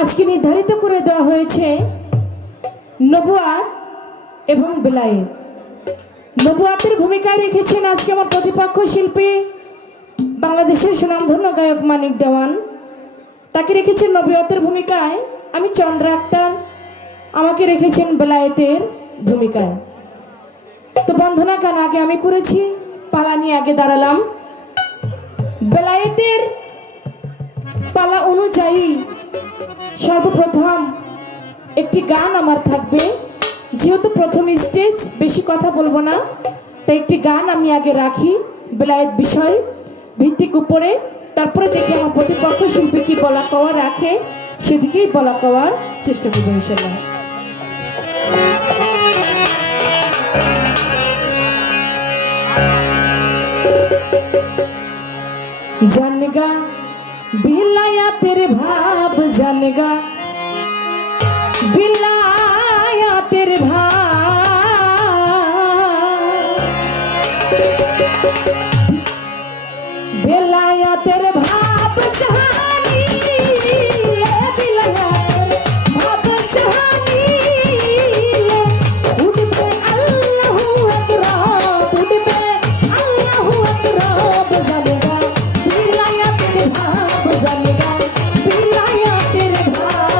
আজকে নির্ধারিত করে দেওয়া হয়েছে নবুয়াত এবং বেলায়েত। নবুয়াতের ভূমিকায় রেখেছেন আজকে আমার প্রতিপক্ষ শিল্পী বাংলাদেশের সুনামধন্য গায়ক মানিক দেওয়ান। তাকে রেখেছেন নবুয়াতের ভূমিকায় আমি চন্দ্রা আক্তার, আমাকে রেখেছেন বেলায়েতের ভূমিকায়। তো বন্ধনা গান আগে আমি করেছি, পালা নিয়ে আগে দাঁড়ালাম। বেলায়েতের পালা অনুযায়ী সর্বপ্রথম একটি গান আমার থাকবে, যেহেতু প্রথম স্টেজ বেশি কথা বলবো না, তাই একটি গান আমি আগে রাখি বেলায়েত বিষয় ভিত্তিক উপরে, তারপরে দেখি আমার প্রতিপক্ষ শিল্পী কি বলা কওয়া রাখে, সেদিকেই বলা কওয়ার চেষ্টা করবো ইনশাআল্লাহ। জানগা বিলায়াতের ভাব, জানগা বিলায়াতের ভাব, বিলায়াতের ভাব জানি, বিলায়াতের ভাব জানি, উঠবে আল্লাহু আকবার, উঠবে আল্লাহু আকবার, জানগা বিলায়াতের ভাব, জানগা বিলায়াতের ভাব।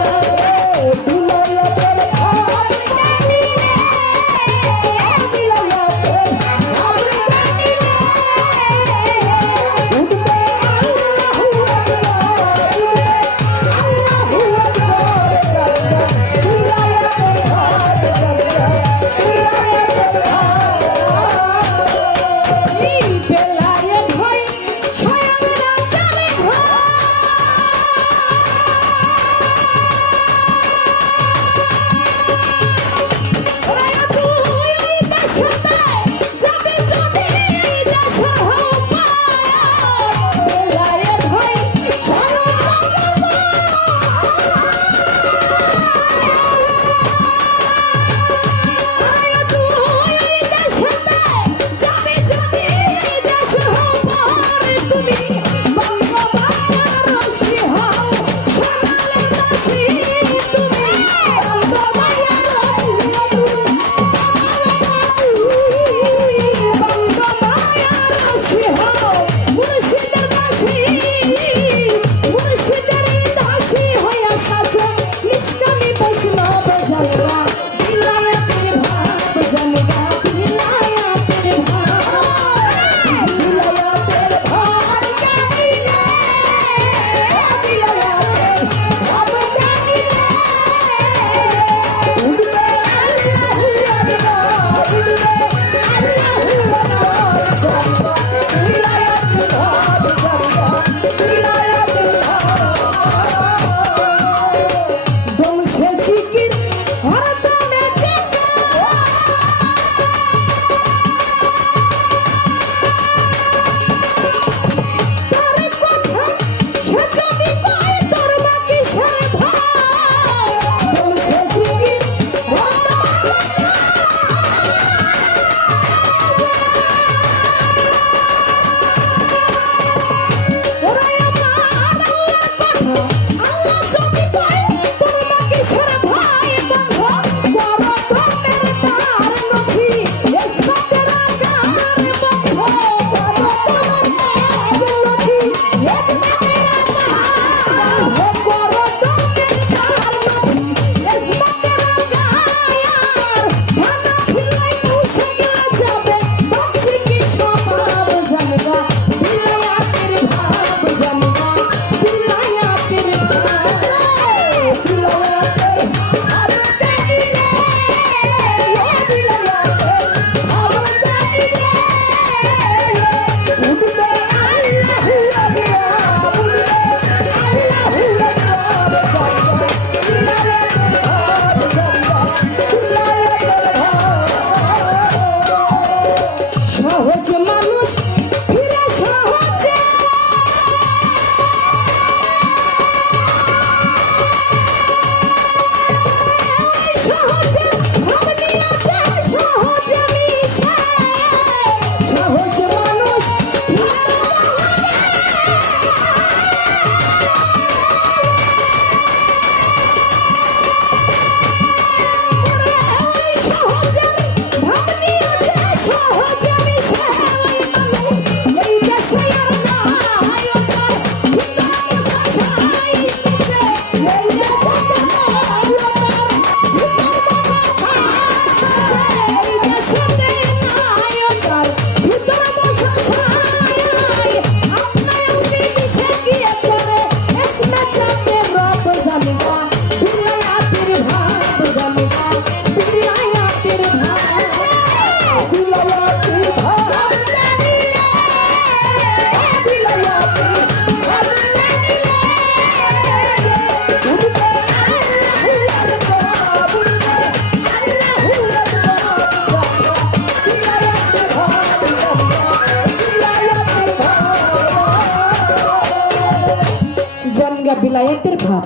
ভাব।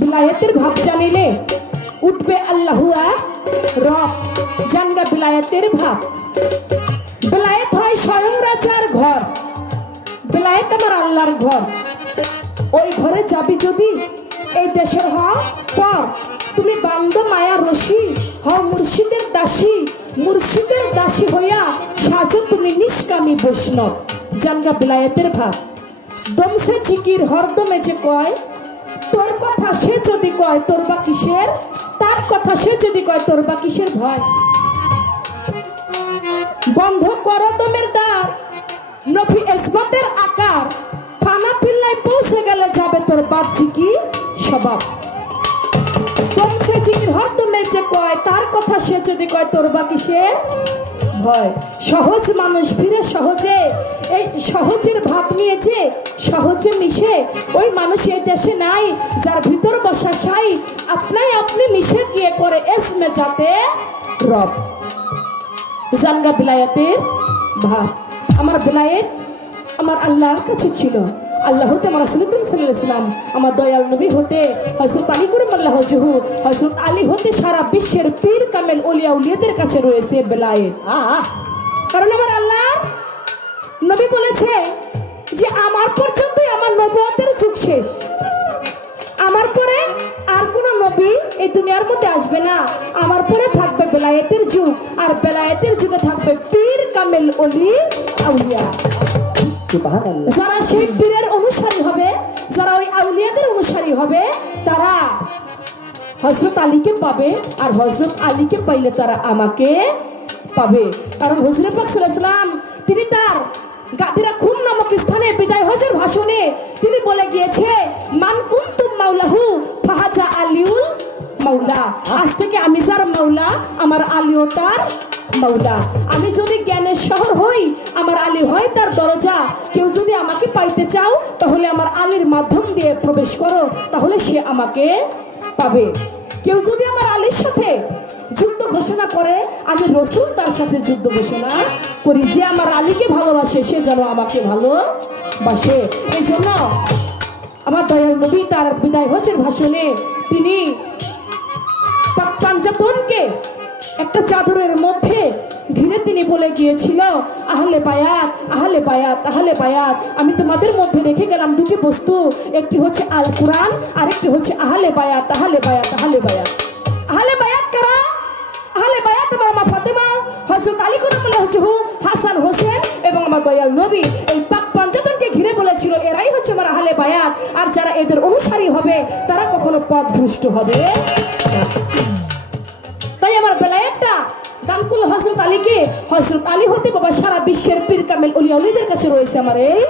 বিলায়েতের ভাব জানিলে উঠবে আল্লাহু আর রব। জানগা বিলায়েতের ভাব। বিলায়েত হয় স্বয়ং রাজার ঘর। বিলায়েত আমার আল্লাহর ঘর। ওই ঘরে যাবি যদি এই দেশের হও পর, তুমি বান্দ মায়া রশি হও মুর্শিদের দাসী। মুর্শিদের দাসী হইয়া সাজো তুমি নিষ্কামী বৈষ্ণব। জানগা বিলায়েতের ভাব। দমসে জিকির হরদমে যে কয় তোর কথা সে যদি কয় তোর বা কিসের, তার কথা সে যদি কয় তোর বা কিসের ভয়। বন্ধ কর দমের দ্বার, নফি এসবাতের আকার। থানা পিল্লায় পৌঁছে গেলে যাবে তোর বাহ্যিকী স্বভাব। দমসে জিকির হরদমে যে কয় তার কথা সে যদি কয় তোর বা কিসের ভয়। সহজ মানুষ ফিরে সহজে, এই সহজের ভাব নিয়ে যে সহজে মিশে, ওই মানুষ এই দেশে নাই যার ভিতর বসা সাই। আপনাই আপনি মিশে গিয়ে করে এসমে যাতে রব। জানগা বিলায়েতের ভাব। আমার বিলায়েত আমার আল্লাহর কাছে ছিল। আল্লাহ হতে আমার রাসূল করিম সাল্লাল্লাহু আলাইহি ওয়াসাল্লাম, আমার দয়াল নবী হতে হযরত আলী কারামাল্লাহু ওয়াজহু, হযরত আলী হতে সারা বিশ্বের পীর কামেল ওলিয়া উলিয়াদের কাছে রয়েছে বিলায়েত। কারণ আমার আল্লাহ নবী বলেছে যে আমার পর্যন্তই আমার নবুয়তের যুগ শেষ। আমার পরে আর কোন নবী এই দুনিয়ার মধ্যে আসবে না। আমার পরে থাকবে বেলায়েতের যুগ, আর বেলায়েতের যুগে থাকবে পীর কামেল ওলি আউলিয়া। যারা সেই পীরের অনুসারী হবে, যারা ওই আউলিয়াদের অনুসারী হবে, তারা হযরত আলীকে পাবে, আর হযরত আলীকে পাইলে তারা আমাকে পাবে। কারণ হুজুর পাক সাল্লাল্লাহু আলাইহি ওয়াসাল্লাম তিনি তার গাদিরা খুম নামক স্থানে বিদায় হজের ভাষণে তিনি বলে গিয়েছে, মান কুনতুম মাওলাহু ফাহাজা আলিউল মাওলা। আজ থেকে আমি যার মাওলা, আমার আলীও তার মাওলা। আমি যদি জ্ঞানের শহর হই, আমার আলী হয় তার দরজা। কেউ যদি আমাকে পাইতে চাও, তাহলে আমার আলীর মাধ্যম দিয়ে প্রবেশ করো, তাহলে সে আমাকে পাবে। কেউ যদি আমার আলীর সাথে যুদ্ধ ঘোষণা করে, আমি রসুল তার সাথে যুদ্ধ ঘোষণা করি। যে আমার আলীকে ভালোবাসে সে যেন আমাকে ভালোবাসে। এই জন্য আমার দয়াল নবী তার বিদায় হজের ভাষণে তিনি পাঞ্জাতনকে একটা চাদরের মধ্যে ঘিরে তিনি বলে গিয়েছিল, আহলে বায়াত, আহলে বায়াত, আহলে বায়াত, আমি তোমাদের মধ্যে রেখে গেলাম দুটি বস্তু। একটি হচ্ছে আল কুরআন, আর একটি হচ্ছে আহলে বায়াত, আহলে বায়াত, আহলে বায়াত। আহলে বায়াত কারা? আহলে বায়াত আমার মা ফাতেমা, হযরত আলী কারামাল্লাহু ওয়াজহু, হাসান হোসেন এবং আমার দয়াল নবী। এই পাক পাঞ্জাতনকে ঘিরে বলেছিল এরাই হচ্ছে আমার আহলে বায়াত। আর যারা এদের অনুসারী হবে তারা কখনো পথভ্রষ্ট হবে। তাই আমার বেলায়েতটা দান করলো হযরত আলীকে। হযরত আলী হতে বাবা সারা বিশ্বের পীর কামেল ওলিয়া উলিদের কাছে রয়েছে আমার এই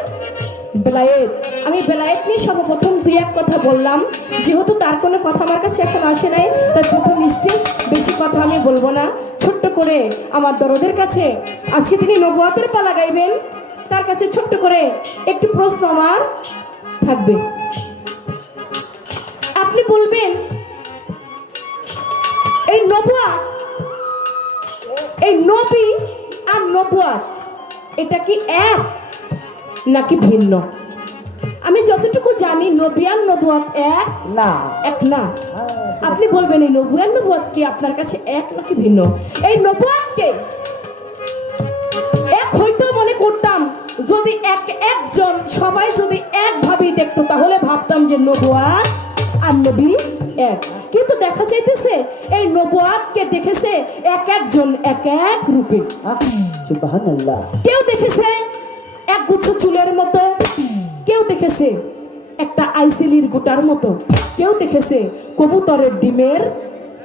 বেলায়েত। আমি বেলায়েত নিয়ে সর্বপ্রথম দুই এক কথা বললাম, যেহেতু তার কোনো কথা আমার কাছে এখন আসে নাই, তাই প্রথম স্টেজ বেশি কথা আমি বলবো না। ছোট্ট করে আমার দরদের কাছে আজকে তিনি নবুয়তের পালা গাইবেন, তার কাছে ছোট্ট করে একটি প্রশ্ন আমার থাকবে। আপনি বলবেন এই নবুয়ত, এই নবী আর নবুয়ত এটা কি এক নাকি ভিন্ন? আমি যতটুকু জানি নবী আর নবুয়ত এক না, এক না। আপনি বলবেন এই নবী আর নবুয়ত কি আপনার কাছে এক নাকি ভিন্ন? এই নবুয়তকে এক হইতো মনে করতাম যদি একজন সবাই যদি একভাবেই দেখতো, তাহলে ভাবতাম যে নবুয়ত আর নবী এক। কিন্তু দেখা যাইতেছে এই নবুয়তকে দেখেছে এক একজন এক এক রূপে। সুবহানাল্লাহ। কেউ দেখেছে এক গুচ্ছ চুলের মতো, কেউ দেখেছে একটা আইসিলির গোটার মতো, কেউ দেখেছে কবুতরের ডিমের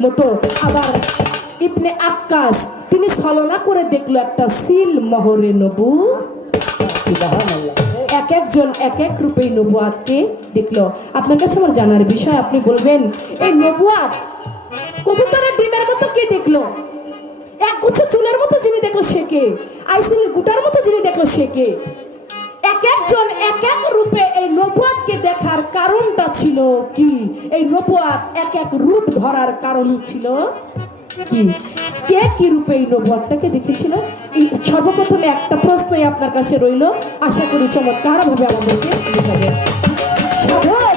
মতো। আবার ইবনে আক্কাস তিনি ছলনা করে দেখলো একটা সিল মোহরে নবু। এক একজন এক এক রূপে নবুয়তকে দেখলো। আপনার কাছে আমার জানার বিষয়, আপনি বলবেন এই নবুয়ত কবুতরের ডিমের মতো কে দেখলো? এক গুচ্ছ চুলের মতো যিনি দেখলো সে কে? আইসিলির গোটার মতো যিনি দেখলো সে কে? এক একজন এক এক রূপে এই নবুয়তকে দেখার কারণটা ছিল কি? এই নবুয়ত এক এক রূপ ধরার কারণ ছিল কি? কে কি রূপে এই নবুয়তটাকে দেখেছিল? এই সর্বপ্রথমে একটা প্রশ্নই আপনার কাছে রইল, আশা করি চমৎকার ভাবে আমাদেরকে বোঝাবে। সাধক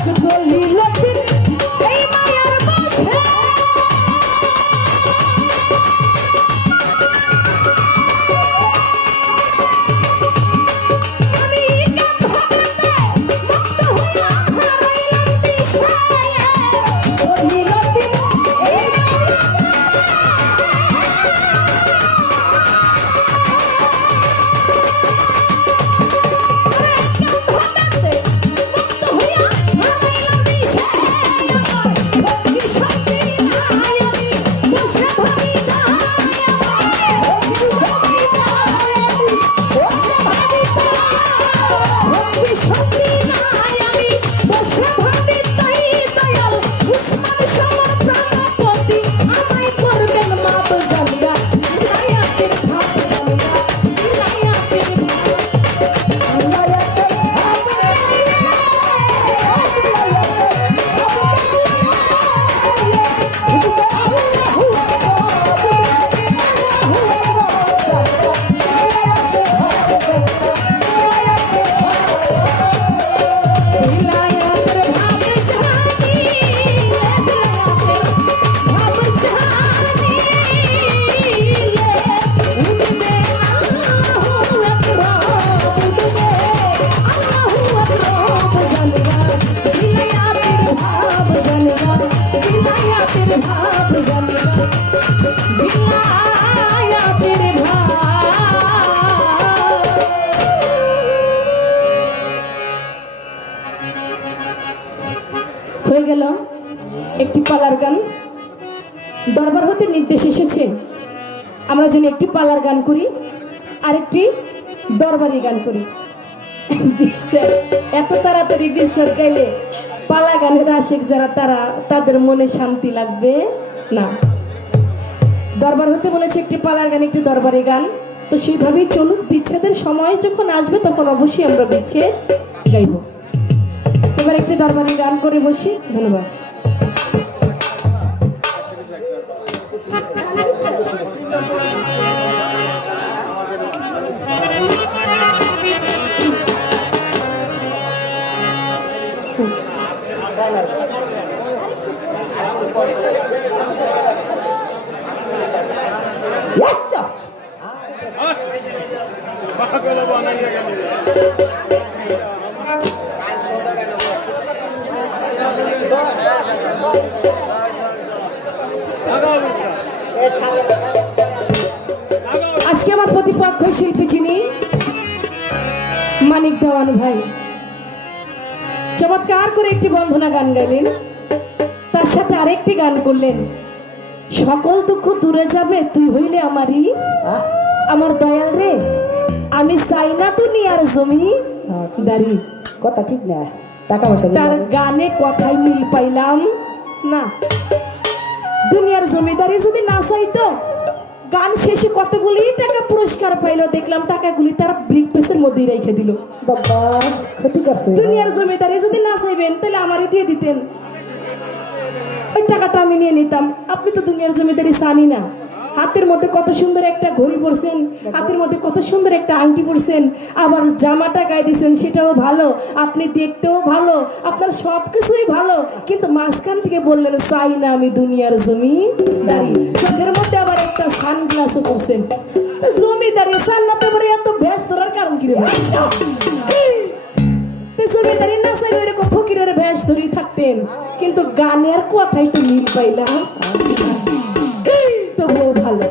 হয়ে গেল একটি পালার গান। দরবার হতে নির্দেশ এসেছে আমরা যেন একটি পালার গান করি আর একটি দরবারি গান করি। বিশ্বাস এত তাড়াতাড়ি বিশ্বাস গাইলে পালা গানের আশেক যারা তাদের মনে শান্তি লাগবে না। দরবার হতে বলেছে একটি পালার গান একটি দরবারি গান, তো সেইভাবেই চলুক। বিচ্ছেদের সময় যখন আসবে তখন অবশ্যই আমরা বিচ্ছেদ গাইব। এবার একটি দরবারি গান করে বসি। ধন্যবাদ। আজকে আমার প্রতিপক্ষ শিল্পী যিনি মানিক দেওয়ান ভাই চমৎকার করে একটি বন্ধনা গান গাইলেন, তার সাথে আরেকটি গান করলেন, সকল দুঃখ দূরে যাবে তুই হইলে আমারই। আমার দয়াল রে আমি চাই না দুনিয়ার জমি দাঁড়ি। কথা ঠিক না, টাকা পয়সা তার গানে কথাই মিল পাইলাম না। দুনিয়ার জমিদারি যদি না চাইতো গান শেষে কতগুলি টাকা পুরস্কার পাইলো, দেখলাম টাকাগুলি তার ব্রিক পেসের মধ্যেই রেখে দিল। বাবা ঠিক আছে, দুনিয়ার জমিদারি যদি না চাইবেন তাহলে আমারই দিয়ে দিতেন, ওই টাকাটা আমি নিয়ে নিতাম। আপনি তো দুনিয়ার জমিদারি চানি না। হাতের মধ্যে কত সুন্দর একটা ঘড়ি পরছেন, হাতের মধ্যে কত সুন্দর একটা আংটি পরছেন, আবার জামাটা গায়ে দিয়েছেন, সেটাও ভালো, আপনি দেখতেও ভালো, আপনার সব কিছুই ভালো, কিন্তু মাঝখান থেকে বললেন চাই না আমি দুনিয়ার জমিদারি। চোখের মধ্যে আবার একটা সানগ্লাসও পরছেন। জমিদারি সান্নাতে পরে এত ভ্যাস ধরার কারণ কি রে? জমিদারি না চাইলে এরকম ফকিরের ভ্যাস ধরেই থাকতেন, কিন্তু গানের কথাই তো মিল পাইলাম, তবুও ভালো।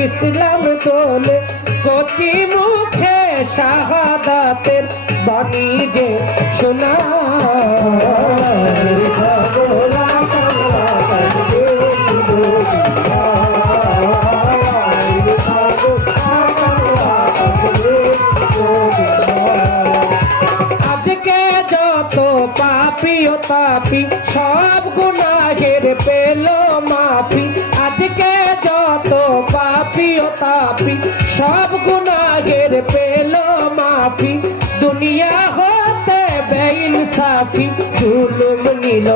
ইসলাম তোলে কচি মুখে শাহাদাতের বাণী যে শোনা আজকে যত পাপি ও তাপি সব গুনাহের পেল মাফি আজকে যত পাপি ও তাপি সব গুনাহের পেল মাফি দুনিয়া হতে বেইনসাফি জুলুম নিল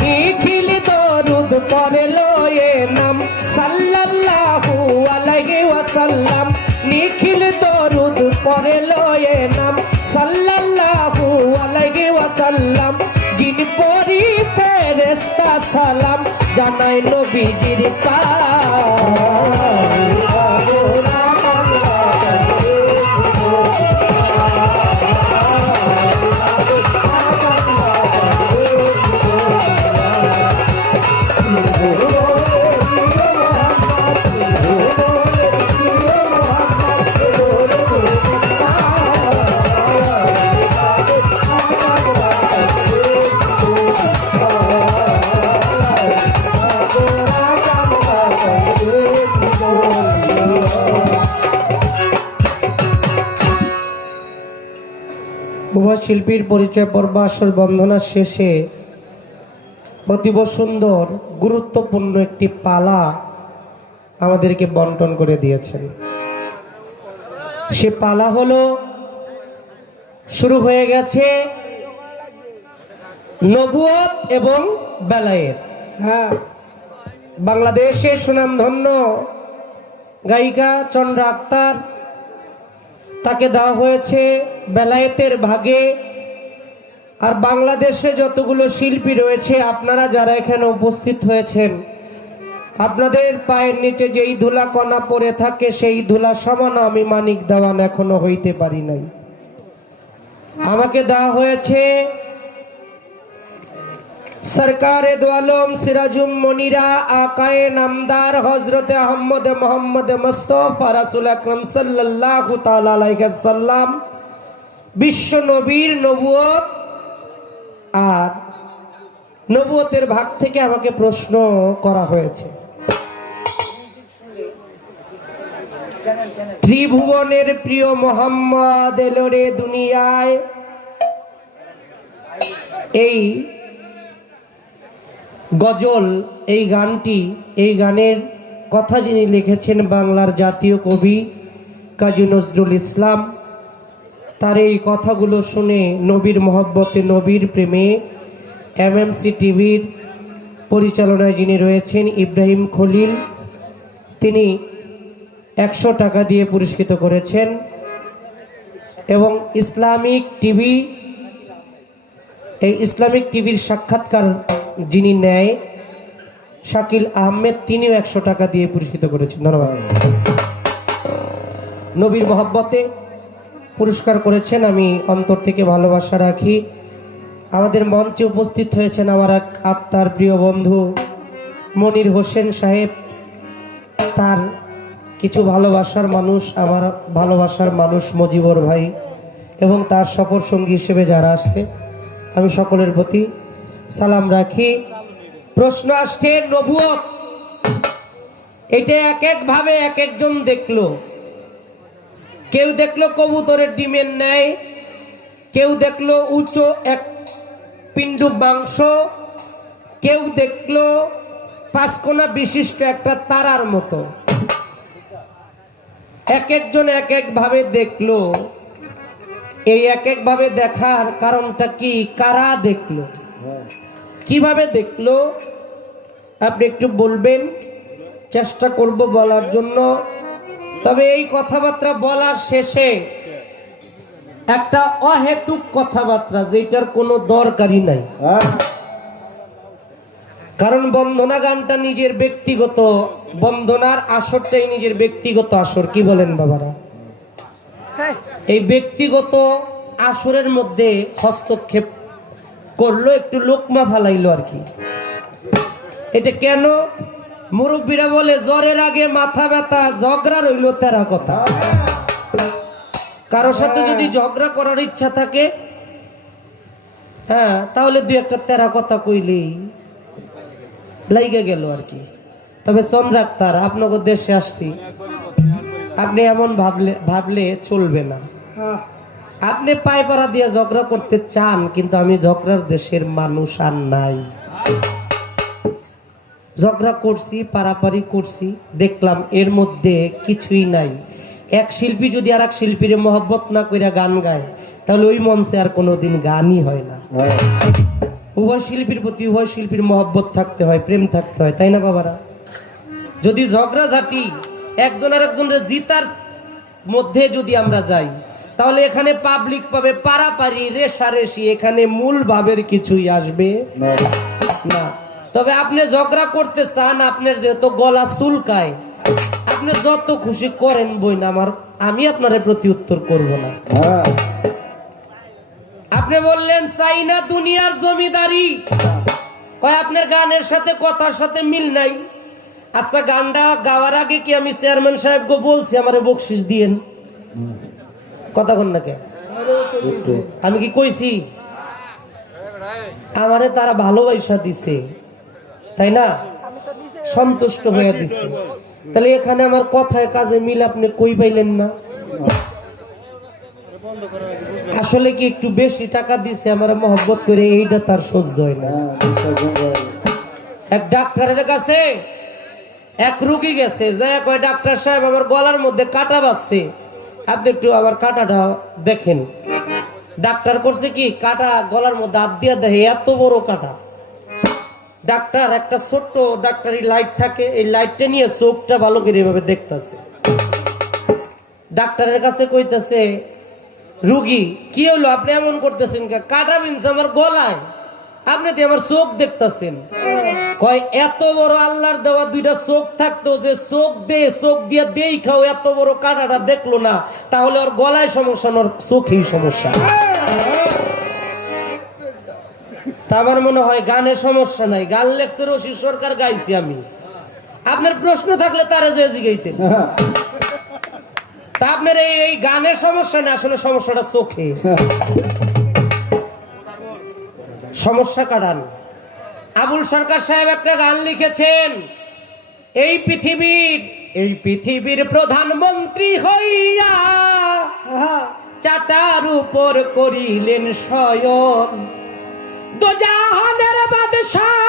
নিখিল দরুদ পড়লো এ নাম সাল্লাল্লাহু আলাইহি ওয়াসাল্লাম নিখিল দরুদ পড়লো এ নাম সাল্লাল্লাহু আলাইহি ওয়াসাল্লাম জিন পরি ফেরেশতা সালাম জানাই নবীজির উভয় শিল্পীর পরিচয় পর্ব আসর বন্দনা শেষে অতীব সুন্দর গুরুত্বপূর্ণ একটি পালা আমাদেরকে বন্টন করে দিয়েছেন। সে পালা হলো, শুরু হয়ে গেছে নবুয়ত এবং বেলায়েত। হ্যাঁ, বাংলাদেশের সুনামধন্য গায়িকা চন্দ্রা আক্তার, তাকে দেওয়া হয়েছে বেলায়েতের ভাগে। আর বাংলাদেশে যতগুলো শিল্পী রয়েছে, আপনারা যারা এখানে উপস্থিত হয়েছেন, আপনাদের পায়ের নিচে যেই ধুলা কণা পড়ে থাকে, সেই ধুলা সমান আমি মানিক দেওয়ান এখনো হইতে পারি নাই। আমাকে দেওয়া হয়েছে সরকারে দো আলম সিরাজুম মনিরা আকায়ে নামদার হযরতে আহমদ মোহাম্মদ মুস্তাফা রাসূল আকরাম সাল্লাল্লাহু তাআলা আলাইহি ওয়াসাল্লাম বিশ্ব নবীর নবুয়ত আর নবুয়তের ভাগ থেকে আমাকে প্রশ্ন করা হয়েছে। ত্রিভুবনের প্রিয় মোহাম্মদ এলো রে দুনিয়ায়, এই গজল, এই গানটি, এই গানের কথা যিনি লিখেছেন বাংলার জাতীয় কবি কাজী নজরুল ইসলাম। তার এই কথাগুলো শুনে নবীর মহব্বতে, নবীর প্রেমে এমএমসি টিভির পরিচালনায় যিনি রয়েছেন ইব্রাহিম খলিল, তিনি 100 টাকা দিয়ে পুরস্কৃত করেছেন। এবং ইসলামিক টিভি, এই ইসলামিক টিভির সাক্ষাৎকার যিনি নেয় শাকিল আহমেদ, তিনিও 100 টাকা দিয়ে পুরস্কৃত করেছেন। ধন্যবাদ। নবীর মহব্বতে পুরস্কার করেছেন, আমি অন্তর থেকে ভালোবাসা রাখি। আমাদের মঞ্চে উপস্থিত হয়েছেন আমার এক আত্মার প্রিয় বন্ধু মনির হোসেন সাহেব, তার কিছু ভালোবাসার মানুষ, আমার ভালোবাসার মানুষ মজিবর ভাই, এবং তার সফর সঙ্গী হিসেবে যারা আসছে, আমি সকলের প্রতি সালাম রাখি। প্রশ্ন আসছে নবুয়ত, এটা এক এক ভাবে এক একজন দেখলো। কেউ দেখলো কবুতরের ডিমের ন্যায়, কেউ দেখলো উঁচু এক পিণ্ড মাংস, কেউ দেখলো 5 কোণা বিশিষ্ট একটা তারার মতো। এক একজন এক এক ভাবে দেখলো। এই এক এক ভাবে দেখার কারণটা কি, কারা দেখলো, কিভাবে দেখলো, আপনি একটু বলবেন? চেষ্টা করব বলার জন্য। তবে এই কথাবার্তা বলার শেষে একটা অহেতুক কথাবার্তা, যেটার কোনো দরকারই নাই। কারণ বন্দনা গানটা নিজের ব্যক্তিগত, বন্দনার আসরটাই নিজের ব্যক্তিগত আসর। কি বলেন বাবারা? এই ব্যক্তিগত আসরের মধ্যে হস্তক্ষেপ করলো, একটু লোকমা ফালাইলো আর কি। এটা কেন? মুরব্বীরা বলে জ্বরের আগে মাথা ব্যথা, ঝগড়া রইল তেরা কথা। কারোর সাথে যদি ঝগড়া করার ইচ্ছা থাকে, হ্যাঁ, তাহলে 2-1টা তেরা কথা কইলেই লাইগে গেল আর কি। তবে চন্দ্রা আক্তার, আপনাকে দেশে আসছি, আপনি এমন ভাবলে চলবে না। আপনি পায়পাড়া দিয়ে ঝগড়া করতে চান, কিন্তু আমি ঝগড়ার দেশের মানুষ আর নাই। ঝগড়া করছি, পারাপারি করছি, দেখলাম এর মধ্যে কিছুই নাই। এক শিল্পী যদি আর এক শিল্পীর মহব্বত না কইরা গান গায়, তাহলে ওই মঞ্চে আর কোনোদিন গানই হয় না। উভয় শিল্পীর প্রতি উভয় শিল্পীর মহব্বত থাকতে হয়, প্রেম থাকতে হয়, তাই না বাবারা? যদি ঝগড়া ঝাঁটি একজন আর একজনের জিতার মধ্যে যদি আমরা যাই, তাহলে এখানে পাবলিক পাবে পারাপারি, রেশারেশি, এখানে মূল ভাবের কিছুই আসবে না। তবে আপনি ঝগড়া করতে চান, আপনার যেহেতু গলা চুলকায়, আপনি যত খুশি করেন বই না, আমি আপনার প্রতি উত্তর করব না। আপনি বললেন চাই না দুনিয়ার জমিদারি, কয় আপনার গানের সাথে কথার সাথে মিল নাই। আচ্ছা, গানটা গাওয়ার আগে কি আমি চেয়ারম্যান সাহেবকে বলছি আমারে বকশিস দিয়েন? কথা কন না কে? আমি কি কইছি? আমারে তারা ভালোবাসা দিছে, তাই না? সন্তুষ্ট হয়ে দিছে। তাহলে এখানে আমার কথায় কাজে মিল আপনি কই পাইলেন না? আসলে কি একটু বেশি টাকা দিছে আমার মহব্বত করে, এইটা তার সহ্য হয় না। এক ডাক্তারের কাছে এক রুগী গেছে, যে কয় ডাক্তার সাহেব আমার গলার মধ্যে কাটা বাজছে, আপনি একটু আমার কাটাটা দেখেন। ডাক্তার করছে কি, কাটা গলার মধ্যে হাত দিয়া দেখে এত বড় কাটা। ডাক্তার একটা ছোট্ট ডাক্তারি লাইট থাকে, এই লাইটটা নিয়ে চোখটা ভালো করে এভাবে দেখতেছে। ডাক্তারের কাছে কইতেছে, রুগী কি হলো, আপনি এমন করতেছেন, কাটা বিনছে আমার গলায়, আপনি তো আমার চোখ দেখতেছেন। কয় এত বড় আল্লাহর দেওয়া দুইটা চোখ থাকতো, যে চোখ দিয়া দেই খাও এত বড় কাটাটা দেখলো না, তাহলে ওর গলায় সমস্যা না, ওর চোখেই সমস্যা। তা আমার মনে হয় গানে সমস্যা নাই, গান লেখছে রশিদ সরকার, গাইছি আমি। আপনার প্রশ্ন থাকলে তারা যে জিগাইতেন। তা আপনার এই গানের সমস্যা না, আসলে সমস্যাটা চোখে। সমস্যা কাটান। আবুল সরকার সাহেব একটা গান লিখেছেন, এই পৃথিবীর প্রধানমন্ত্রী হইয়া চাটার উপর করিলেন শয়ন, দোজাহানের বাদশাহ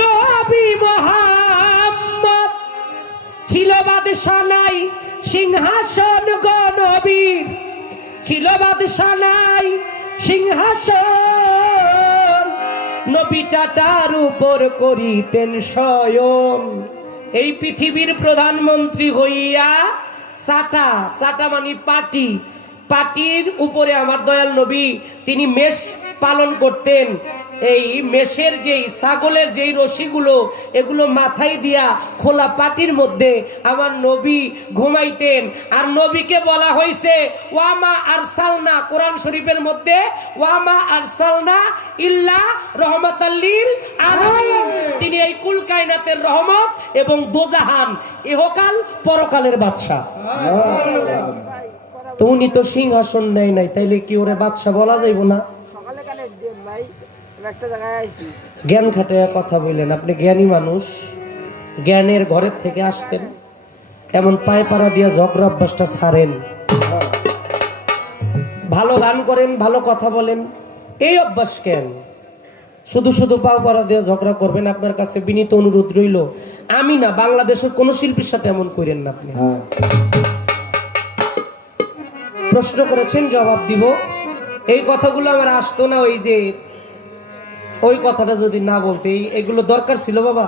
নবী মুহাম্মদ, ছিল বাদশাহ নাই সিংহাসন গো নবীর, ছিল বাদশাহ নাই সিংহাসন, নবী চাটার উপর করিতেন শয়ন। এই পৃথিবীর প্রধানমন্ত্রী হইয়া চাটা মানে পাটির উপরে আমার দয়াল নবী তিনি মেষ পালন করতেন। এই মেষের যেই ছাগলের যেই রশিগুলো, এগুলো মাথায় দিয়া খোলা পাটির মধ্যে আমার নবী ঘুমাইতেন। আর নবীকে বলা হয়েছে ওয়ামা আরসালনা, কোরআন শরীফের মধ্যে ওয়ামা আরসালনা ইল্লা রহমাতাল লিল আলামিন, তিনি এই কুল কায়নাতের রহমত এবং দোজাহান, ইহকাল পরকালের বাদশা। তো উনি তো সিংহাসন নেয় নাই, তাইলে কি ওরে বাদশা বলা যাইব না? জ্ঞান খাটে কথা বললেন, আপনি জ্ঞানী মানুষ, জ্ঞানের ঘরের থেকে আসছেন, এমন পায়ে পাড়া দিয়া ঝগড়া অভ্যাসটা ছাড়েন। ভালো গান করেন, ভালো কথা বলেন, এই অভ্যাস কেন? শুধু পাও পাড়া দিয়ে ঝগড়া করবেন। আপনার কাছে বিনীত অনুরোধ রইল, আমি না, বাংলাদেশের কোন শিল্পীর সাথে এমন করেন না আপনি। প্রশ্ন করেছেন, জবাব দিব। এই কথাগুলো আমার আসতো না, ওই কথাটা যদি না বলতে, এগুলো দরকার ছিল বাবা।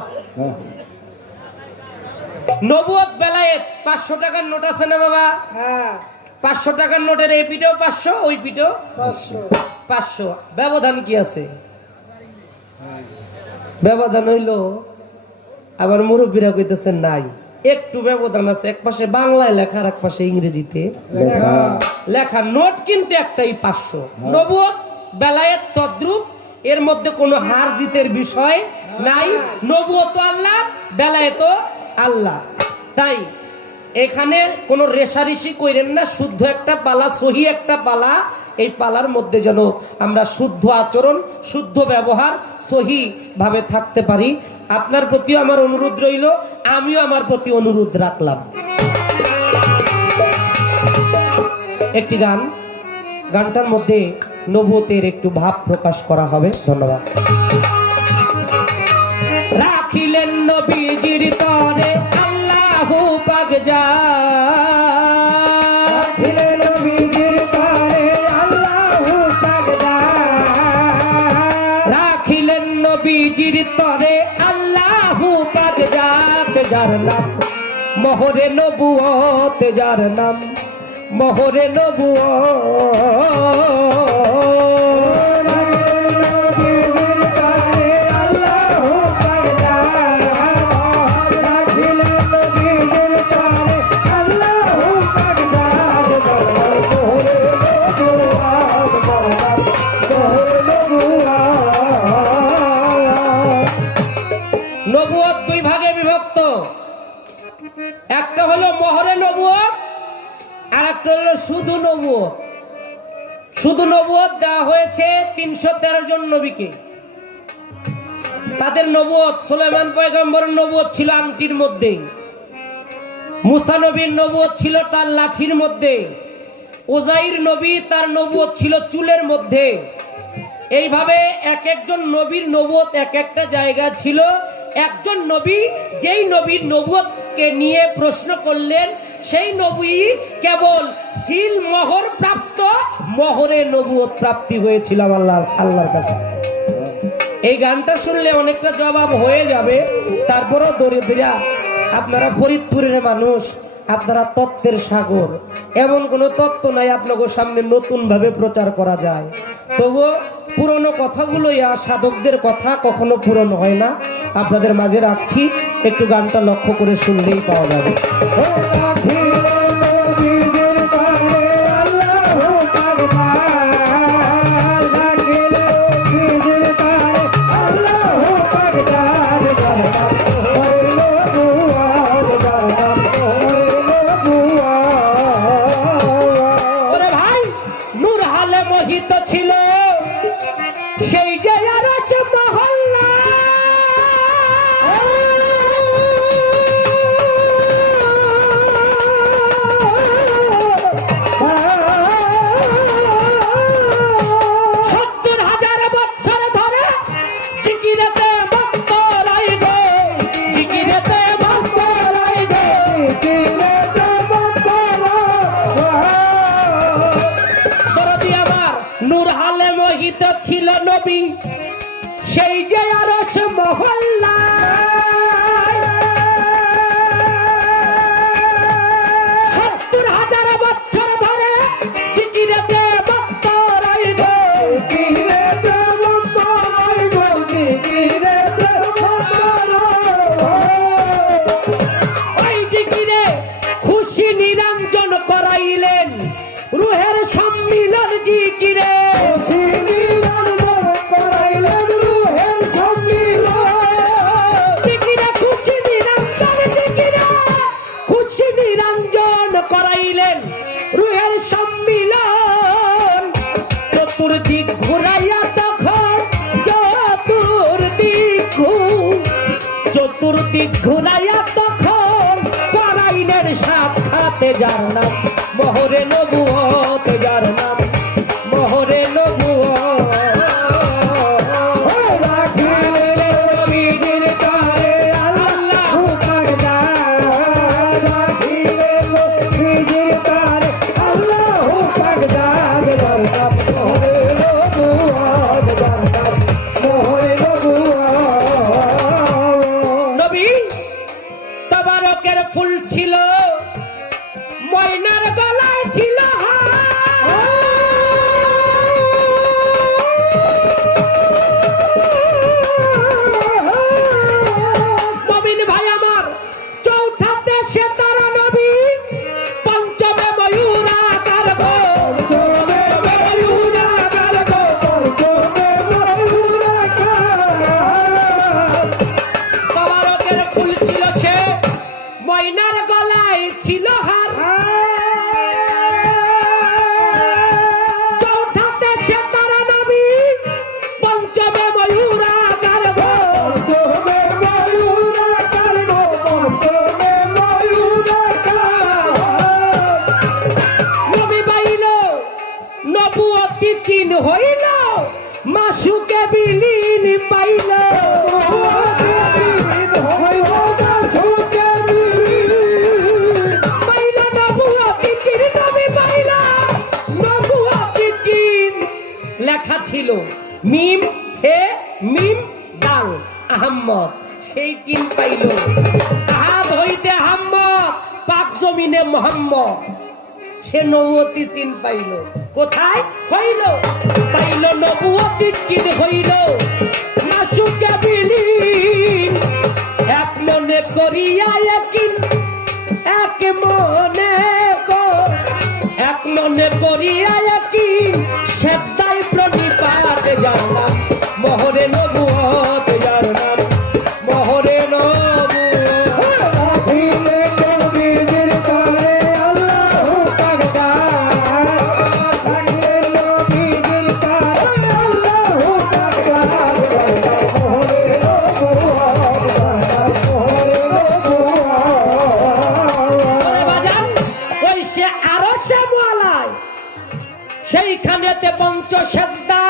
নবুয়ত বেলায়েত 500 টাকার নোট আছে না বাবা? 500 টাকার নোটের এই পিঠেও 500, ওই পিঠেও 500। ব্যবধান কি আছে? ব্যবধান হইল, আবার মুরব্বীরা কইতেছেন নাই, একটু ব্যবধান আছে। এক পাশে বাংলায় লেখা, আর এক পাশে ইংরেজিতে লেখা। নোট কিন্তু একটাই 500। নবুয়ত বেলায়েত তদ্রুপ, এর মধ্যে কোনো হার জিতের বিষয় নাই। নবুয়ত আল্লাহ, বেলায়েত আল্লাহ। তাই এখানে কোনো রেশারেশি কইরেন না, শুদ্ধ একটা পালা, সহি একটা পালা। এই পালার মধ্যে যেন আমরা শুদ্ধ আচরণ, শুদ্ধ ব্যবহার, সহি ভাবে থাকতে পারি। আপনার প্রতিও আমার অনুরোধ রইল, আমিও আমার প্রতি অনুরোধ রাখলাম। একটি গানটার মধ্যে নবুয়তের একটু ভাব প্রকাশ করা হবে। ধন্যবাদ। রাখিলেন নবীজির তরে আল্লাহু পাক রাখিলেন নবীজির তরে আল্লাহু পাক রাখিলেন নবীজির তরে আল্লাহু পাক যার নাম মোহরে নবুয়ত, যার নাম মোহরে নবুয়ত দুই ভাগে বিভক্ত। একটা হলো মোহরে নবুয়ত, আর একটা হলো শুধু নবুয়ত। শুধু নবুয়ত দেওয়া হয়েছে 313 জন নবীকে। তাদের নবুয়ত, সুলাইমান পয়গম্বরের নবুয়ত ছিল আংটির মধ্যে, মুসা নবীর নবুয়ত ছিল তার লাঠির মধ্যে, উজাইর নবী তার নবুয়ত ছিল চুলের মধ্যে, এইভাবে এক একজন নবীর নবুয়ত এক একটা জায়গা ছিল। একজন নবী যেই নবীর নবুয়তকে নিয়ে প্রশ্ন করলেন, সেই নবী কেবল সিল মোহর প্রাপ্ত, মোহরে নবুয়ত প্রাপ্তি হয়েছিল আল্লাহর কাছে। এই গানটা শুনলে অনেকটা জবাব হয়ে যাবে। তারপরও দরিদ্রা, আপনারা ফরিদপুরের মানুষ, আপনারা তত্ত্বের সাগর, এমন কোনো তত্ত্ব নাই আপনাদের সামনে নতুন ভাবে প্রচার করা যায়। তবুও পুরনো কথাগুলোই সাধকদের কথা কখনো পুরনো হয় না, আপনাদের মাঝে রাখছি, একটু গানটা লক্ষ্য করে শুনলেই পাওয়া যাবে। ছিল সেই যে আরশ মহল্লা, ছিল নবী সেই যে আরশ মহল্লা, সত্তর হাজার বছর ধরে জিকিরেতে মত্ত রইল, ওই জিকিরে খুশি নিরঞ্জন করাইলেন, রুহের সম্মিলন জিকিরে করাইলেন, রুহের সম্মিলন। চতুর্দিক ঘুরাইয়া তখন চতুর্দিক ঘুরাইয়া তখন করাইলেন সাক্ষাতে যার নাম মোহরে নবুয়ত, যার নাম মোহরে নবুয়ত। ফুল ছিল ময়নার গলায় ছিল, মমিন ভাই আমার, চৌঠাতে সে তারা নবী, পঞ্চমে ময়ূরাকার গো, তবারকের ফুল ছিল সে, ময়নার গলায় ছিল হার, চৌঠাতে সে তারা নবী, পঞ্চমে ময়ূরাকার গো, নবী পাইল নবুয়তি চিন হইল, মাসুকে বিলীন পাইল, লেখা ছিল মিম হে মিম দাল আহম্মদ, সেই চিন পাইল। আহাদ হইতে আহম্মদ, পাক জমিনে মোহাম্মদ, সে নবুয়তি চিন পাইল। কোথায় হইল? পাইল নবুয়তি চিন হইল, মাসুকে বিলীন, এক মনে করিয়া একিন, এক মনে এক মনে করিয়া একিন, সেদ্দায় প্রণিপাত যার নাম মোহরে নবুয়ত, যার নাম মোহরে নবুয়ত। সেইখানেতে পঞ্চ সেজদা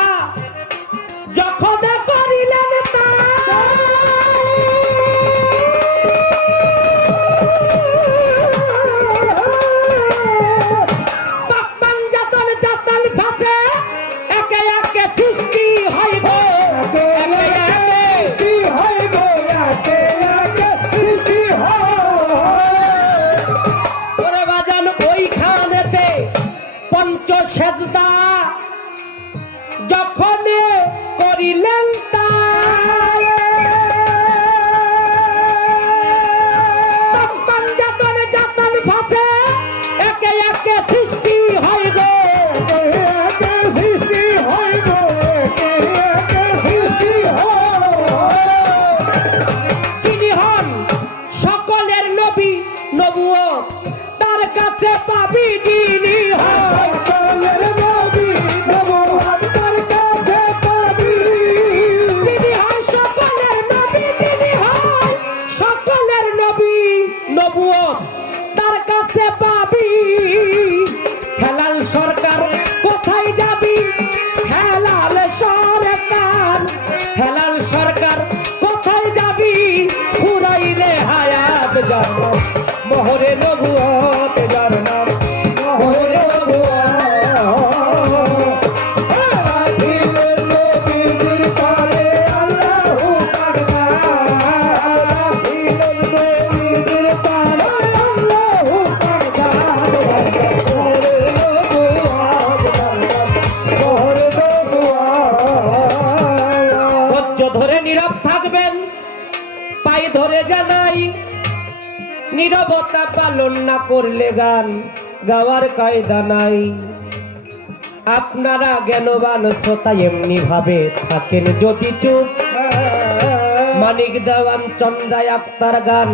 যার নাম মোহরে নবুয়ত যার নাম মোহরে ধরে নীরব থাকবেন, পাই ধরে জানাই নীরবতা পালন না করলে গান গাওয়ার কায়দা নাই। আপনারা জ্ঞানবান শ্রোতা এমনি ভাবে থাকেন যদি চুপ, মানিক দেওয়ান চন্দ্রায় আক্তার গান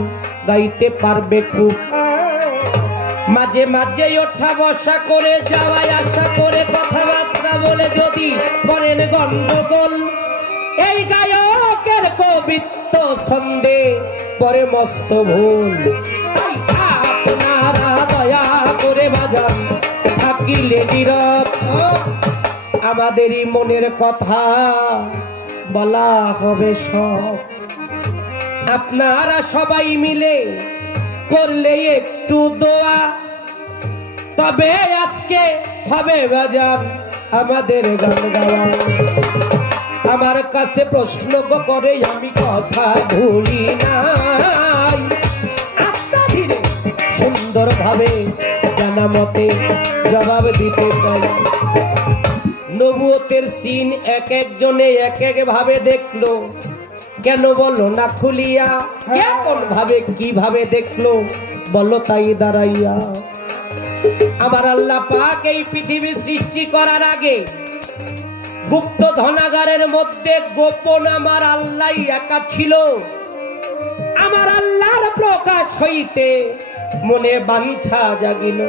গাইতে পারবে খুব। মাঝে মাঝে ওঠা বসা করে যাওয়ায় আশা করে কথাবার্তা বলে যদি করেন গন্ডগোল, এই গায়কের কবিত্ব ছন্দে পরে মস্ত ভুল। তাই আপনারা দয়া করে বাজান থাকিলে নীরব, আমাদেরই মনের কথা বলা হবে সব। আপনারা সবাই মিলে করলে একটু দোয়া, তবে আজকে হবে বাজান আমাদের গান গাওয়া। আমার কাছে প্রশ্ন করে আমি কথা ভুলি নাই, আস্তে ধীরে সুন্দর ভাবে জানা মতে জবাব দিতে চাই। নবুয়তের সিন এক একজনে এক এক ভাবে দেখলো, কেন বলো না খুলিয়া? কেমন ভাবে কিভাবে দেখলো বলো তাই দাঁড়াইয়া। আমার আল্লাহ পাক এই পৃথিবী সৃষ্টি করার আগে গুপ্ত ধনাগারের মধ্যে গোপন আমার আল্লাহ একা ছিল। আমার আল্লাহর প্রকাশ হইতে মনে বাঞ্ছা জাগিল।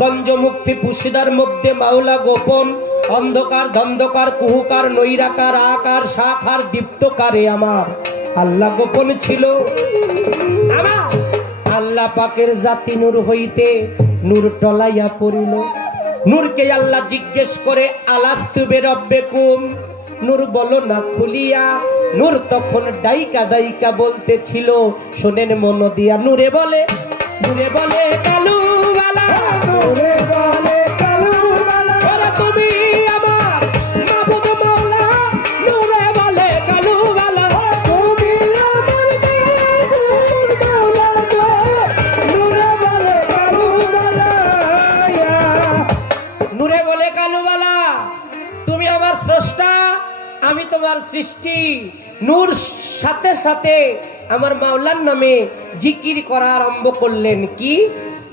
গঞ্জমুক্তি পুশিদার মধ্যে মাওলা গোপন, অন্ধকার ধন্ধকার কুহুকার নৈরাকার আকার শাখার দীপ্তকারে আমার আল্লাহ গোপন ছিল। আমার আল্লাহ পাকের জাতি নূর হইতে নূর টলাইয়া পড়িল। নূরকে আল্লাহ জিজ্ঞেস করে আলাস্তু বিরাব্বিকুম, নূর বলো না খুলিয়া। নূর তখন ডাইকা ডাইকা বলতেছিল, শোনেন মন দিয়া। নূরে বলে কালুওয়ালা, নূরে বলে কালুওয়ালা, ওরে তুমি আমার মাবুদ মাওলা। নূরে বলে কালুওয়ালা, তুমি আমার মাবুদ মাওলা গো। নূরে বলে কালুওয়ালা, নূরে বলে কালুওয়ালা, তুমি আমার স্রষ্টা, আমি তোমার সৃষ্টি। নূর সাথে সাথে আমার মাওলার নামে জিকির করা আরম্ভ করলেন। কি?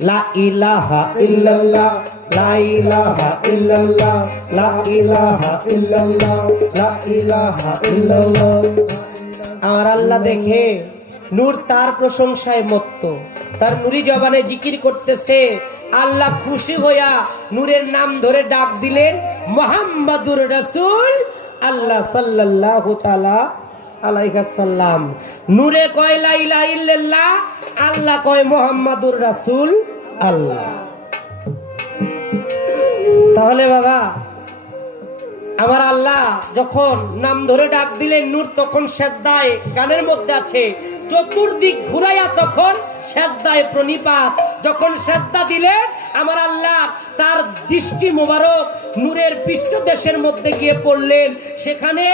লা ইলাহা ইল্লাল্লাহ, লা ইলাহা ইল্লাল্লাহ, লা ইলাহা ইল্লাল্লাহ, লা ইলাহা ইল্লাল্লাহ। আমার আল্লাহ দেখে নূর তার প্রশংসায় মত্ত, তার নুরি জবানে জিকির করতেছে। আল্লাহ খুশি হইয়া নূরের নাম ধরে ডাক দিলেন মুহাম্মাদুর রাসূল আল্লাহ সাল্লাল্লাহু তাআলা আলাইহি সাল্লাম। নূরে কয় লা ইলাহা ইল্লাল্লাহ, আল্লাহ কয় মুহাম্মাদুর রাসূল আল্লাহ। তাহলে বাবা আমার আল্লাহ যখন নাম ধরে ডাক দিলেন, নূর তখন সেজদায়, গানের মধ্যে আছে চতুর্দিক ঘুরাইয়া তখন সেজদায় প্রণিপাত। যখন সেজদা দিলে আমার আল্লাহ তার দৃষ্টি মোবারক নূরের পৃষ্ঠদেশের মধ্যে গিয়ে পড়লেন। সেখানে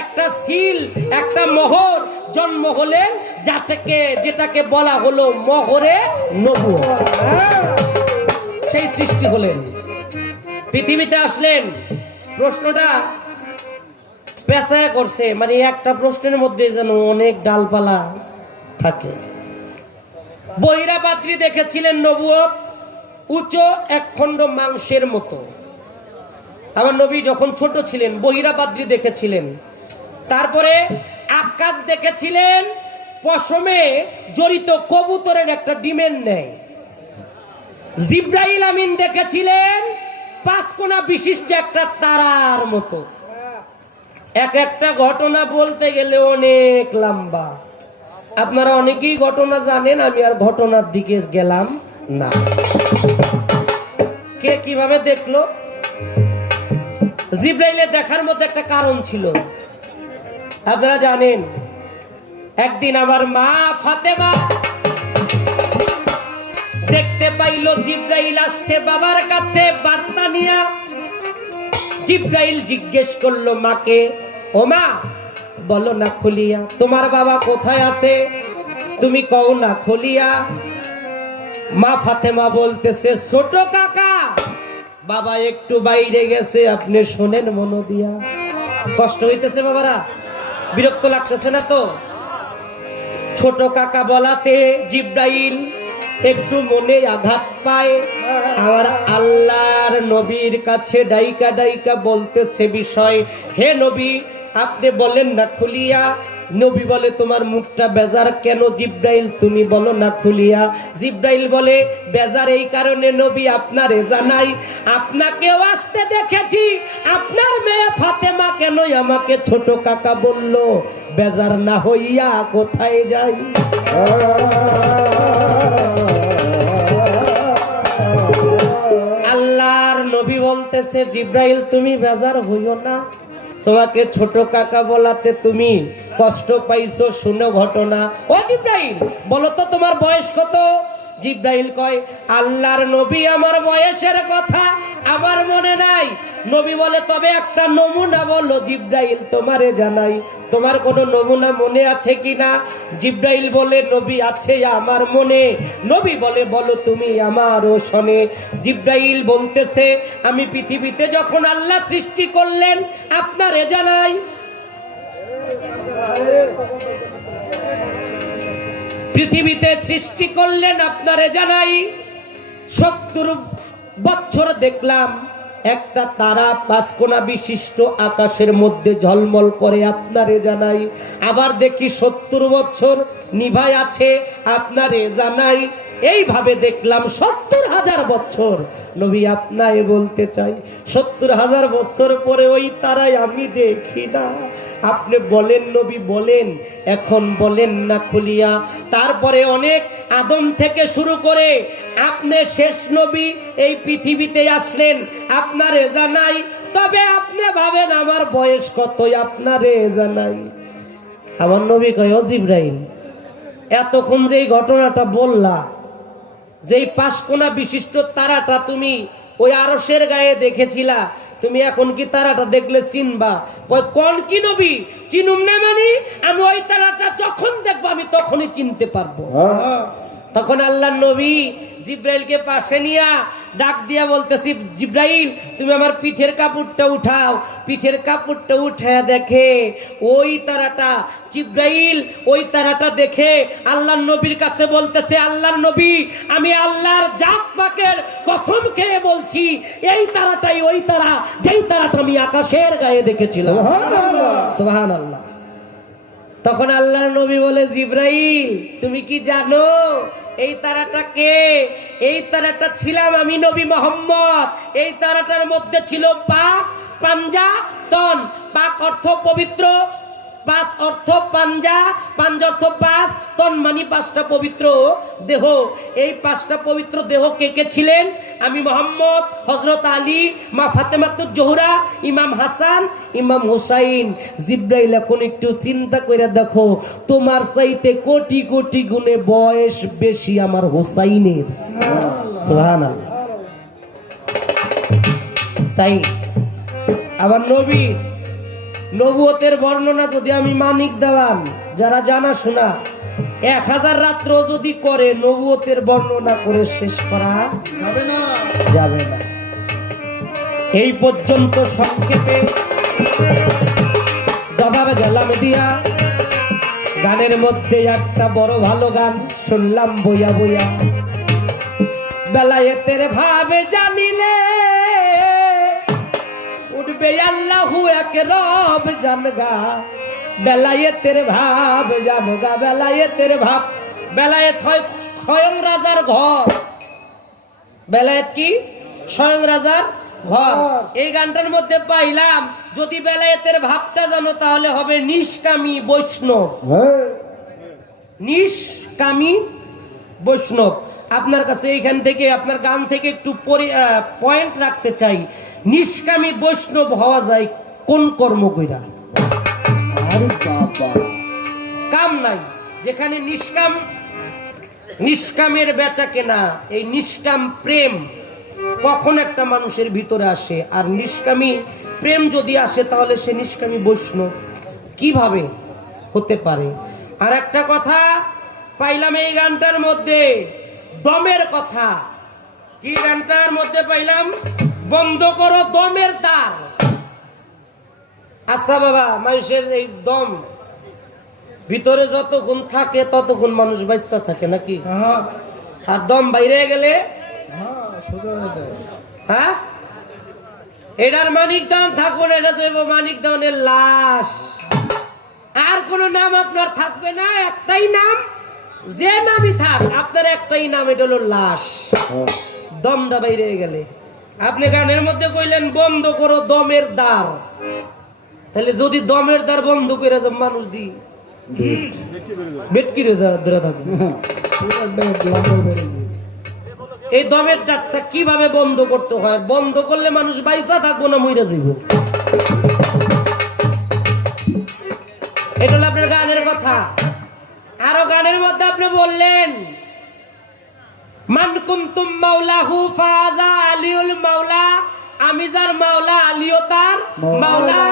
একটা সিল, একটা মোহর জন্ম হলেন, যেটাকে বলা হলো মোহরে নবুয়ত। সেই সৃষ্টি হলেন, পৃথিবীতে আসলেন। প্রশ্নটা পেঁচায় করছে, মানে একটা প্রশ্নের মধ্যে যেন অনেক ডালপালা থাকে। বহিরাপাত্রী দেখেছিলেন নবুয়ত উঁচু একখণ্ড মাংসের মতো। আমার নবী যখন ছোট ছিলেন বহিরাপাত্রী দেখেছিলেন। তারপরে আকাশ দেখেছিলেন পশমে জড়িত কবুতরের একটা ডিমের ন্যায়। জিব্রাইল আমিন দেখেছিলেন পাঁচকোনা বিশিষ্ট একটা তারার মতো। এক একটা ঘটনা বলতে গেলে অনেক লম্বা, আপনারা অনেকেই ঘটনা জানেন, আমি আর ঘটনার দিকে গেলাম না। কে কিভাবে দেখলো? জিব্রাইলের দেখার মধ্যে একটা কারণ ছিল, আপনারা জানেন। একদিন আমার মা ফাতেমা দেখতে পাইল জিব্রাইল আসছে বাবার কাছে বার্তা নিয়া। জিব্রাইল জিজ্ঞেস করলো মাকে, ও মা বলো না খুলিয়া তোমার বাবা কোথায় আছে, তুমি কও না খুলিয়া। মা ফাতেমা বলতেছে, ছোট কাকা বাবা একটু বাইরে গেছে, আপনি শোনেন মন দিয়া। কষ্ট হইতেছে বাবারা, বিরক্ত লাগতেছে না তো? ছোট কাকা বলাতে জিব্রাইল একটু মনে আঘাত পায়। আর আল্লাহর নবীর কাছে ডাইকা ডাইকা বলতেছে বিষয়, হে নবী আপনি বলেন না খুলিয়া। নবী বলে, তোমার মুখটা বেজার কেন জিব্রাইল, তুমি বলো না খুলিয়া। জিব্রাইল বলে, বেজার এই কারণে নবী আপনারে জানাই, আপনাকেও আসতে দেখেছি, আপনার মেয়ে ফাতেমা কেন আমাকে ছোট কাকা বলল, বেজার না হইয়া কোথায় যাই। আল্লাহর নবী বলতেছে, জিব্রাইল তুমি বেজার হইও না, তোমাকে ছোট কাকা বলাতে তুমি কষ্ট পাইছো, শুনো ঘটনা। ও জিব্রাইল বলো তো তোমার বয়স কত? জিব্রাইল কয়, আল্লাহর নবী আমার বয়সের কথা আমার মনে নাই। নবী বলে, তবে একটা নমুনা বলো জিব্রাইল তোমারে জানাই, তোমার কোনো নমুনা মনে আছে কিনা? জিব্রাইল বলে, নবী আছে আমার মনে। নবী বলে, বলো তুমি আমারও শোনে। জিব্রাইল বলতেছে, আমি পৃথিবীতে যখন আল্লাহ সৃষ্টি করলেন আপনারে জানাই। পৃথিবীতে সৃষ্টি করলেন আপনারে জানাই। 70 বছর দেখলাম একটা তারা 5 কোণা বিশিষ্ট আকাশের মধ্যে ঝলমল করে, আপনারে জানাই। আবার দেখি 70 বছর নিভাই আছে, আপনারে জানাই। এইভাবে দেখলাম 70,000 বছর। নবী আপনারে বলতে চাই, 70,000 বছর পরে ওই তারাই আমি দেখি না। আপনি বলেন নবী বলেন, এখন বলেন না খুলিয়া। তারপরে অনেক আদম থেকে শুরু করে আপনি শেষ নবী এই পৃথিবীতে আসলেন, আপনারে জানাই। তবে আপনি ভাবেন আমার বয়স কত, আপনারে জানাই। আমার নবী কয়, ও জিব্রাইল এতক্ষণ যে এই ঘটনাটা বললা, যেই 5 কোণা বিশিষ্ট তারাটা তুমি ওই আরশের গায়ে দেখেছিলা, তুমি এখন কি তারাটা দেখলে চিনবা? কোন কি নবী চিনুম না, মানে আমি ওই তারাটা যখন দেখবো আমি তখনই চিনতে পারবো। তখন আল্লাহর নবী জিব্রাইলকে পাশে নিয়া ডাক দিয়া বলতেছি, জিব্রাইল তুমি আমার পিঠের কাপড়টা উঠাও। পিঠের কাপড়টা উঠে দেখে ওই তারাটা। জিব্রাইল ওই তারাটা দেখে আল্লাহর নবীর কাছে বলতেছে, আল্লাহর নবী আমি আল্লাহর জাত পাকের কসম খেয়ে বলছি, এই তারাটাই ওই তারা যেই তারাটা আমি আকাশের গায়ে দেখেছিলাম। সুবহানাল্লাহ। তখন আল্লাহর নবী বলে, জিব্রাইল তুমি কি জানো এই তারাটা কে? এই তারাটা ছিলাম আমি নবী মুহাম্মদ। এই তারাটার মধ্যে ছিল পাক, পাঞ্জা, তন। পাক অর্থ পবিত্র, পাঁচ অর্থ পাঞ্জা, পাঞ্জা অর্থ 5, তন মানে 5টা পবিত্র দেহ। এই 5টা পবিত্র দেহ কে কে ছিলেন? আমি মোহাম্মদ, হযরত আলী, মা ফাতেমাতুজ জোহরা, ইমাম হাসান, ইমাম হুসাইন। জিব্রাইল এখন একটু চিন্তা করে দেখো, তোমার চাইতে কোটি কোটি গুণে বয়স বেশি আমার হুসাইনের। সুবহানাল্লাহ। তাই আমার নবীর নবুয়তের বর্ণনা যদি আমি মানিক দেওয়ান, যারা জানা শোনা 1000 রাত্র যদি করে নবুয়তের বর্ণনা করে শেষ করা যাবে না। এই পর্যন্ত সংক্ষেপে জবাবে গেলাম দিয়া। গানের মধ্যে একটা বড় ভালো গান শুনলাম বইয়া বইয়া। বেলায়েতের ভাবে জানিলে উঠবে আল্লাহু এক রব জানগা। বেলায়েতের ভাব জানগা, বেলায়েতের ভাব। বেলায়েত হয় স্বয়ং রাজার ঘর। বেলায়েত কি? স্বয়ং রাজার ঘর। এই গানটার মধ্যে পাইলাম, যদি বেলায়েতের ভাবটা জানো তাহলে হবে নিষ্কামী বৈষ্ণব। নিষ্কামী বৈষ্ণব। আপনার কাছে এইখান থেকে আপনার গান থেকে একটু পয়েন্ট রাখতে চাই। নিষ্কামী বৈষ্ণব হওয়া যায় কোন কর্ম কইরা? কাম নাই। যেখানে নিষ্কাম নিষ্কামের বেচা কেনা, এই নিষ্কাম প্রেম কখন একটা মানুষের ভিতরে আসে? আর নিষ্কামী প্রেম যদি আসে তাহলে সে নিষ্কামী বৈষ্ণব কিভাবে হতে পারে? আর একটা কথা পাইলাম এই গানটার মধ্যে, দমের কথা। কি গানটার মধ্যে পাইলাম? বন্ধ করো দমের তার। আচ্ছা বাবা, মানুষের এই দম ভিতরে যতক্ষণ থাকে ততক্ষণ মানুষ বাচ্চা থাকে নাকি? আর দম বাইরে গেলে হ্যাঁ, এটার মানিক দান থাকবো না, এটা তো মানিক দানের লাশ। আর কোন নাম আপনার থাকবে না, একটাই নাম, যে নামই থাক আপনার একটাই নাম, এটা হলো লাশ। দমটা বাইরে গেলে আপনি গানের মধ্যে কইলেন বন্ধ করো দমের দ্বার, তাহলে যদি দমের দ্বার বন্ধ করে মানুষ দি বেটকি ধরে থাকবে, এই দমের দ্বারটা কিভাবে বন্ধ করতে হয়? বন্ধ করলে মানুষ বাইসা থাকবো না, মইরা যাইব। এটা হলো আপনার গানের কথা। আরো গানের মধ্যে আপনি বললেন মান কুনতুম মাওলাহু ফাজা আলিউল মাওলা, আমি যার মাওলা আলীও তার মাওলা।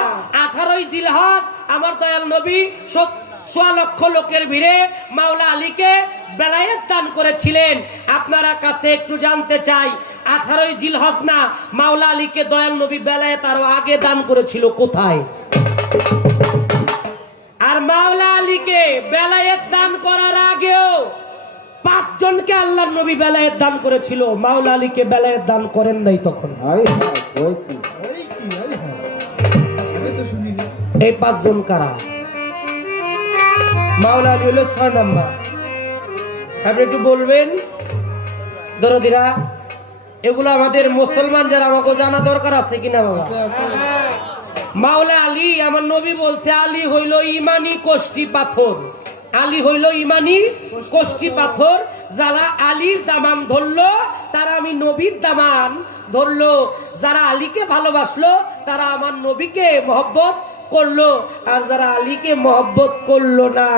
18ই জিলহজ আমার দয়াল নবী 1.25 লক্ষ লোকের ভিড়ে মাওলা আলীকে বেলায়েত দান করেছিলেন। আপনারা কাছে একটু জানতে চাই, 18ই জিলহজ না, মাওলা আলীকে দয়াল নবী বেলায়েত আরো আগে দান করেছিল কোথায়? আর মাওলা আলীকে বেলায়েত দান করার আগেও 5 জনকে আল্লাহর নবী বেলায়েত দান করেছিল, মাওলা আলীকে বেলায়েত দান করেন নাই। তখন এই 5 জন কারা? মাওলা আলী হলো 6 নাম্বার। আপনি একটু বলবেন দরদিরা, এগুলো আমাদের মুসলমান যারা আমাকে জানা দরকার আছে কিনা বাবা? মাওলা আলী, আমার নবী বলছে আলী হইল ইমানি কোষ্টি পাথর, আলী হইল ইমানি কোষ্টি পাথর। যারা আলীর দামান ধরলো তারা আমি নবীর দামান ধরলো, যারা আলীকে ভালোবাসলো তারা আমার নবীকে মহব্বত করলো, আর যারা আলীকে মহব্বত করলো না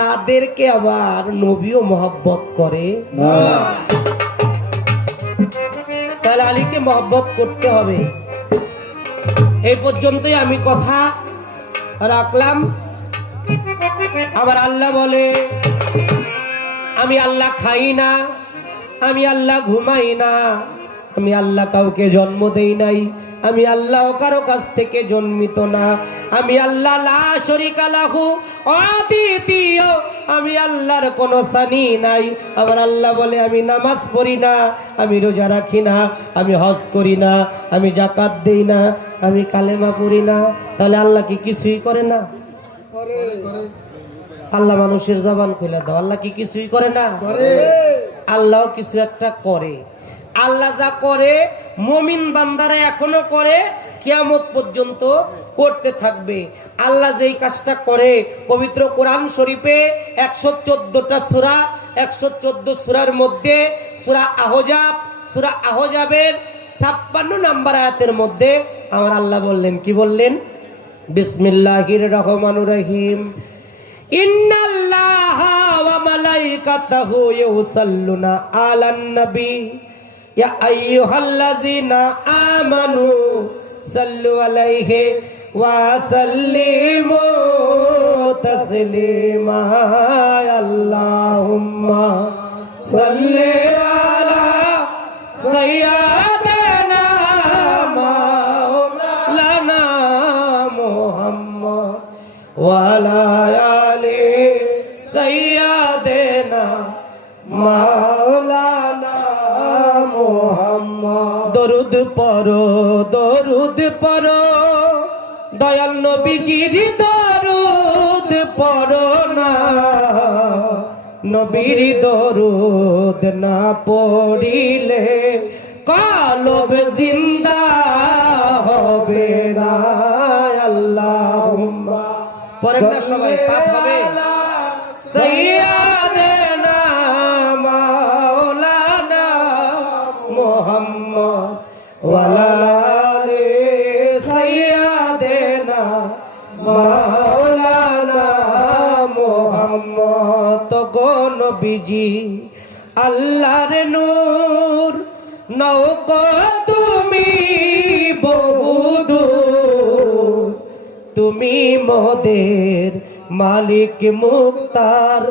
তাদেরকে আবার নবীও মহব্বত করে না। তাহলে আলীকে মহব্বত করতে হবে। এই পর্যন্তই আমি কথা রাখলাম। আবার আল্লাহ বলে আমি আল্লাহ খাই না, আমি আল্লাহ ঘুমাই না, আমি আল্লাহ কাউকে জন্ম দেই নাই, আমি আল্লাহ কারো কাছ থেকে জন্মিত না, আমি আল্লাহ লা শরীকা লাহু অদ্বিতীয়, আমি আল্লাহর কোনো সানি নাই। আবার আল্লাহ বলে আমি নামাজ পড়ি না, আমি রোজা রাখি না, আমি হজ করি না, আমি যাকাত দেই না, আমি কালেমা পড়ি না। তাহলে আল্লাহ কি কিছুই করে না? আল্লাহ মানুষের জবান খুলে দাও, আল্লাহ কি কিছুই করে না? আল্লাহ কিছু একটা করে। আল্লাহ যা করে মুমিন বান্দারা এখনো করে, কিয়ামত পর্যন্ত করতে থাকবে। আল্লাহ যেই কাজটা করে পবিত্র কোরআন শরীফে 114টা সূরা, 114 সূরার মধ্যে সূরা আহজাবের 56 নম্বর আয়াতের মধ্যে আমার আল্লাহ বললেন, কি বললেন? বিসমিল্লাহির রহমানির রহিম, ইন্নাল্লাহা ওয়া মালাইকাতাহু ইউসাল্লুনা আলান নবী ইয়া আইয়ুহাল্লাযিনা আমানু সাল্লু আলাইহি ওয়া সাল্লিমু তাসলিমা। আল্লাহুম্মা সাল্লি আলা সাইয়্যিদিনা মাওলানা মুহাম্মদ ওয়া আলা আলি সাইয়্যিদিনা মাওলানা মুহাম্মদ। দরুদ পড়ো, দরুদ পড়ো, দয়াল নবীজির দরুদ পড়ো না, নবীর দরুদ না পড়িলে কলব জিন্দা হবে না। আল্লাহুম্মা পড়েন না সবাই, পাপ হবে। সাইয়্যিদিনা মাওলানা মুহাম্মদ ওয়া আলা আলি সাইয়্যিদিনা মাওলানা মুহাম্মদ। রহমত গো নবীজি আল্লাহর নূর নৌকো তুমি বহুদূর তুমি মোদের মালিক মুক্তার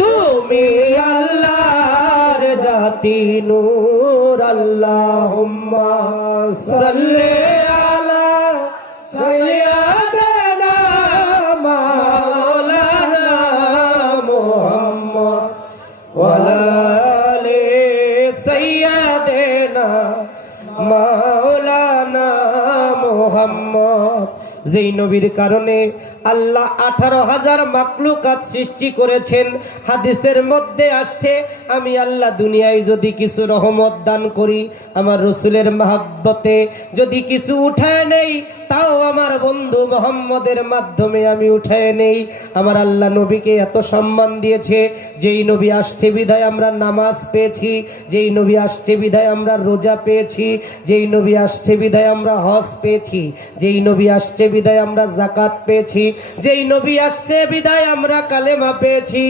তুমি আল্লাহর জাতি নূর আল্লাহুম্মা সাল্লি আলা সাইয়্যিদিনা মাওলানা মুহাম্মদ ওয়া আলা আলি সাইয়্যিদিনা মাওলানা মুহাম্মদ। যেই নবীর কারণে আল্লাহ 18,000 মাখলুকাত সৃষ্টি করেছেন। হাদিসের মধ্যে আসছে আমি আল্লাহ দুনিয়ায় যদি কিছু রহমত দান করি, আমার রসুলের মহব্বতে যদি কিছু উঠায় নেই, তাও আমার বন্ধু মোহাম্মদের মাধ্যমে আমি উঠায় নেই। আমার আল্লাহ নবীকে এত সম্মান দিয়েছে, যেই নবী আসছে বিধায় আমরা নামাজ পেয়েছি, যেই নবী আসছে বিধায় আমরা রোজা পেয়েছি, যেই নবী আসছে বিধায় আমরা হজ পেয়েছি, যেই নবী আসছে বিদায় আমরা যাকাত পেয়েছি, যেই নবী আসছে বিদায় আমরা কালেমা পেয়েছি।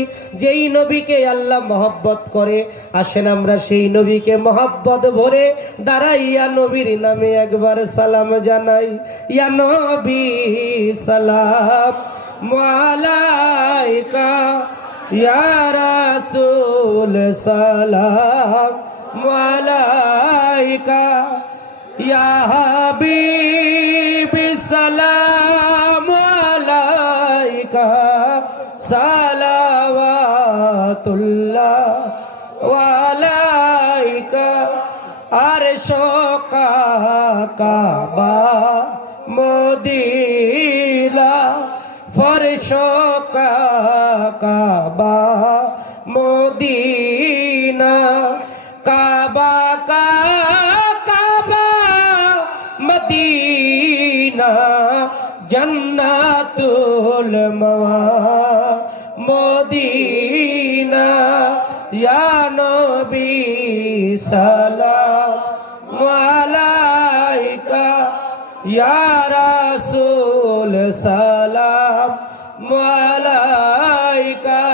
যেই নবীকে আল্লাহ মহব্বত করে, আসেন আমরা সেই নবীকে মহব্বত ভরে দাঁড়াইয়া নবীর নামে একবার সালাম জানাই। ইয়া নবী সালাম আলাইকা, ইয়া রাসূল সালাম আলাইকা, ইয়া হাবিব সালাম আলাইকা, সালাওয়াতুল্লাহ আলাইকা। আরশো কাবা মদিনা, ফরশো কাবা মদিনা, কাবা কাবা মদিনা, জান্নাতুল মাওয়া মদিনা। ইয়া নবী সালাম আলাইকা, ইয়া রাসূল সালাম আলাইকা,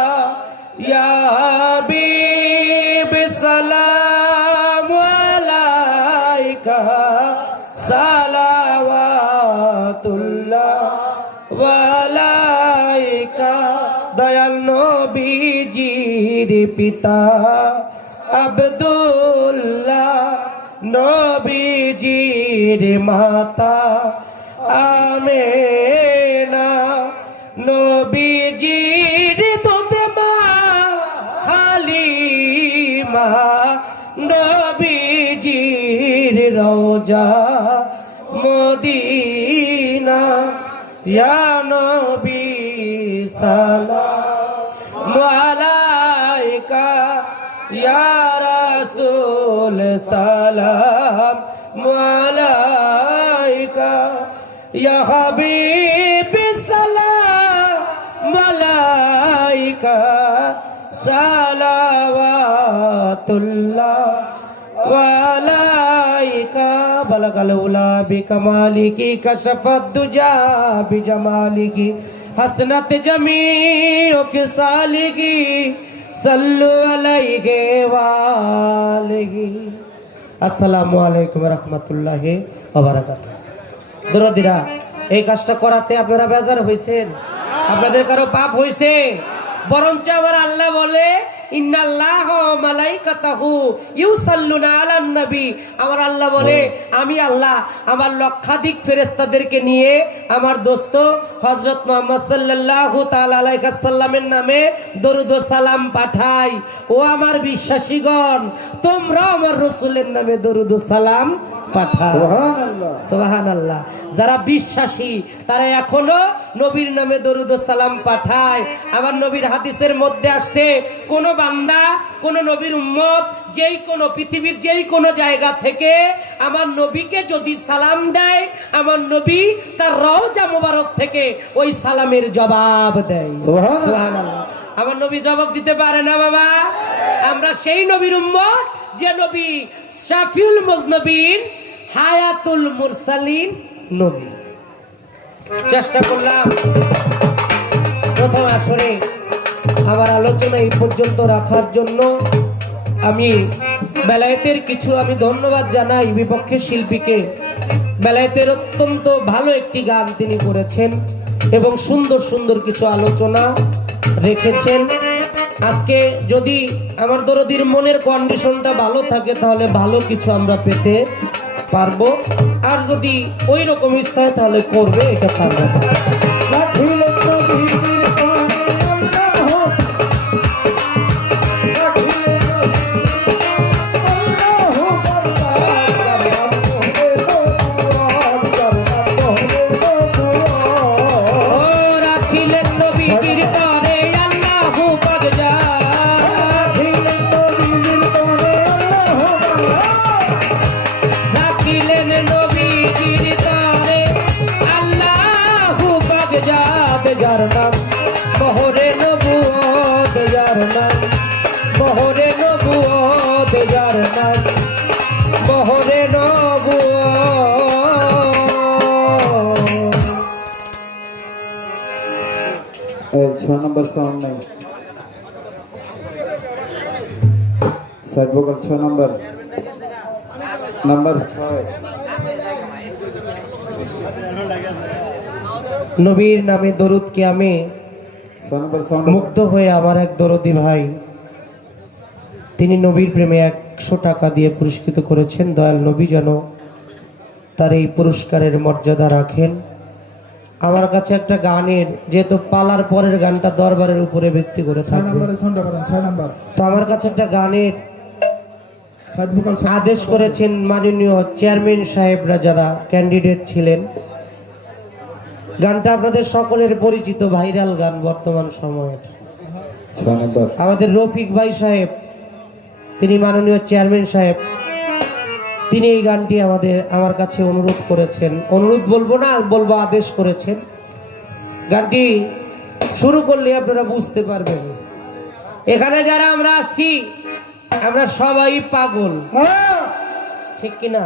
ইয়া হাবিব সালাম আলাইকা, সালাওয়াতুল্লাহ আলাইকা। দয়াল নবীজির পিতা আব্দুল্লাহ, নবীজির মাতা আমেনা, নবীজির দুধমা হালিমা, নবীজির রওজা মদিনা। ইয়া নবী সালাম আলাইকা, ইয়া রাসূল সালাম আলাইকা, ইয়া হাবিব সালাম আলাইকা, সালাওয়াতুল্লাহ আলাইকা। বালাগাল উলা বিকামালিকি, কাশাফাদ দুজা বিজামালিকি, হাসনাত জামিউ কিসালিকি, সাল্লু আলাইহি ওয়ালিহি। আসসালামু আলাইকুম রাহমাতুল্লাহি ওয়া বারাকাতুহু। দরদিরা, এই কাজটা করাতে আপনারা বেজার হইছেন? আপনাদের কারো পাপ হইছে? বরঞ্চ আমার আল্লাহ বলে ইন্নাল্লাহ ওয়া মালাইকাতাহু ইউসাল্লুনা আলান নবী। আমার আল্লাহ বলে আমি আল্লাহ আমার লক্ষাধিক ফেরেশতাদেরকে নিয়ে আমার দোস্ত হযরত মুহাম্মদ সাল্লাল্লাহু তাআলা আলাইহি ওয়াসাল্লামের নামে দরুদ ও সালাম পাঠাই। ও আমার বিশ্বাসীগণ, তোমরা আমার রাসূলের নামে দরুদ ও সালাম পাঠাও। সুবহানাল্লাহ, সুবহানাল্লাহ। যারা বিশ্বাসী তারা এখনো নবীর নামে দরুদ ও সালাম পাঠায়। আমার নবীর হাদিসের মধ্যে আসছে, কোন বান্দা কোন নবীর উম্মত যেই কোন পৃথিবীর যেই কোন জায়গা থেকে আমার নবীকে যদি সালাম দেয়, আমার নবী তার রওজা মুবারক থেকে ওই সালামের জবাব দেয়। সুবহানাল্লাহ। আমার নবী জবাব দিতে পারে না বাবা? আমরা সেই নবীর উম্মত যে নবী শাফিউল মুজনবিন, হায়াতুল মুরসালিন নবী। চেষ্টা করলাম প্রথম আসরে আমার আলোচনা এই পর্যন্ত রাখার জন্য আমি বেলায়েতের কিছু আমি ধন্যবাদ জানাই বিপক্ষের শিল্পীকে। বেলায়েতের অত্যন্ত ভালো একটি গান তিনি করেছেন এবং সুন্দর সুন্দর কিছু আলোচনা রেখেছেন। আজকে যদি আমার দরদির মনের কন্ডিশনটা ভালো থাকে তাহলে ভালো কিছু আমরা পেতে পারবো, আর যদি ওই রকম ইচ্ছা হয় তাহলে করবে, এটা পারবো। যার নাম বহরে নবুয়ত, যার নাম বহরে নবুয়ত, যার নাম বহরে নবুয়ত। 6 নম্বর সাউন্ড নাই, সাইড ভোকাল 6 নম্বর, নাম্বার 6। নবীর নামে দরুদকে আমি 6 নম্বর সাউন্ড। মুগ্ধ হয়ে আমার এক দরদি ভাই তিনি নবীর প্রেমে 100 টাকা দিয়ে পুরস্কৃত করেছেন। দয়াল নবী যেন তার এই পুরস্কারের মর্যাদা রাখেন। আমার কাছে একটা গানের, যেহেতু পালার পরের গানটা দরবারের উপরে ব্যক্তি করে থাকবে, তো আমার কাছে একটা গানের আদেশ করেছেন মাননীয় চেয়ারম্যান সাহেবরা যারা ক্যান্ডিডেট ছিলেন। গানটা আপনাদের সকলের পরিচিত ভাইরাল গান বর্তমান সময়ের। 6 নম্বর আমাদের রফিক ভাই সাহেব, তিনি মাননীয় চেয়ারম্যান সাহেব, তিনি এই গানটি আমার কাছে অনুরোধ করেছেন। অনুরোধ বলবো না, বলবো আদেশ করেছেন। গানটি শুরু করলে আপনারা বুঝতে পারবেন এখানে যারা আমরা আসছি আমরা সবাই পাগল, ঠিক কিনা?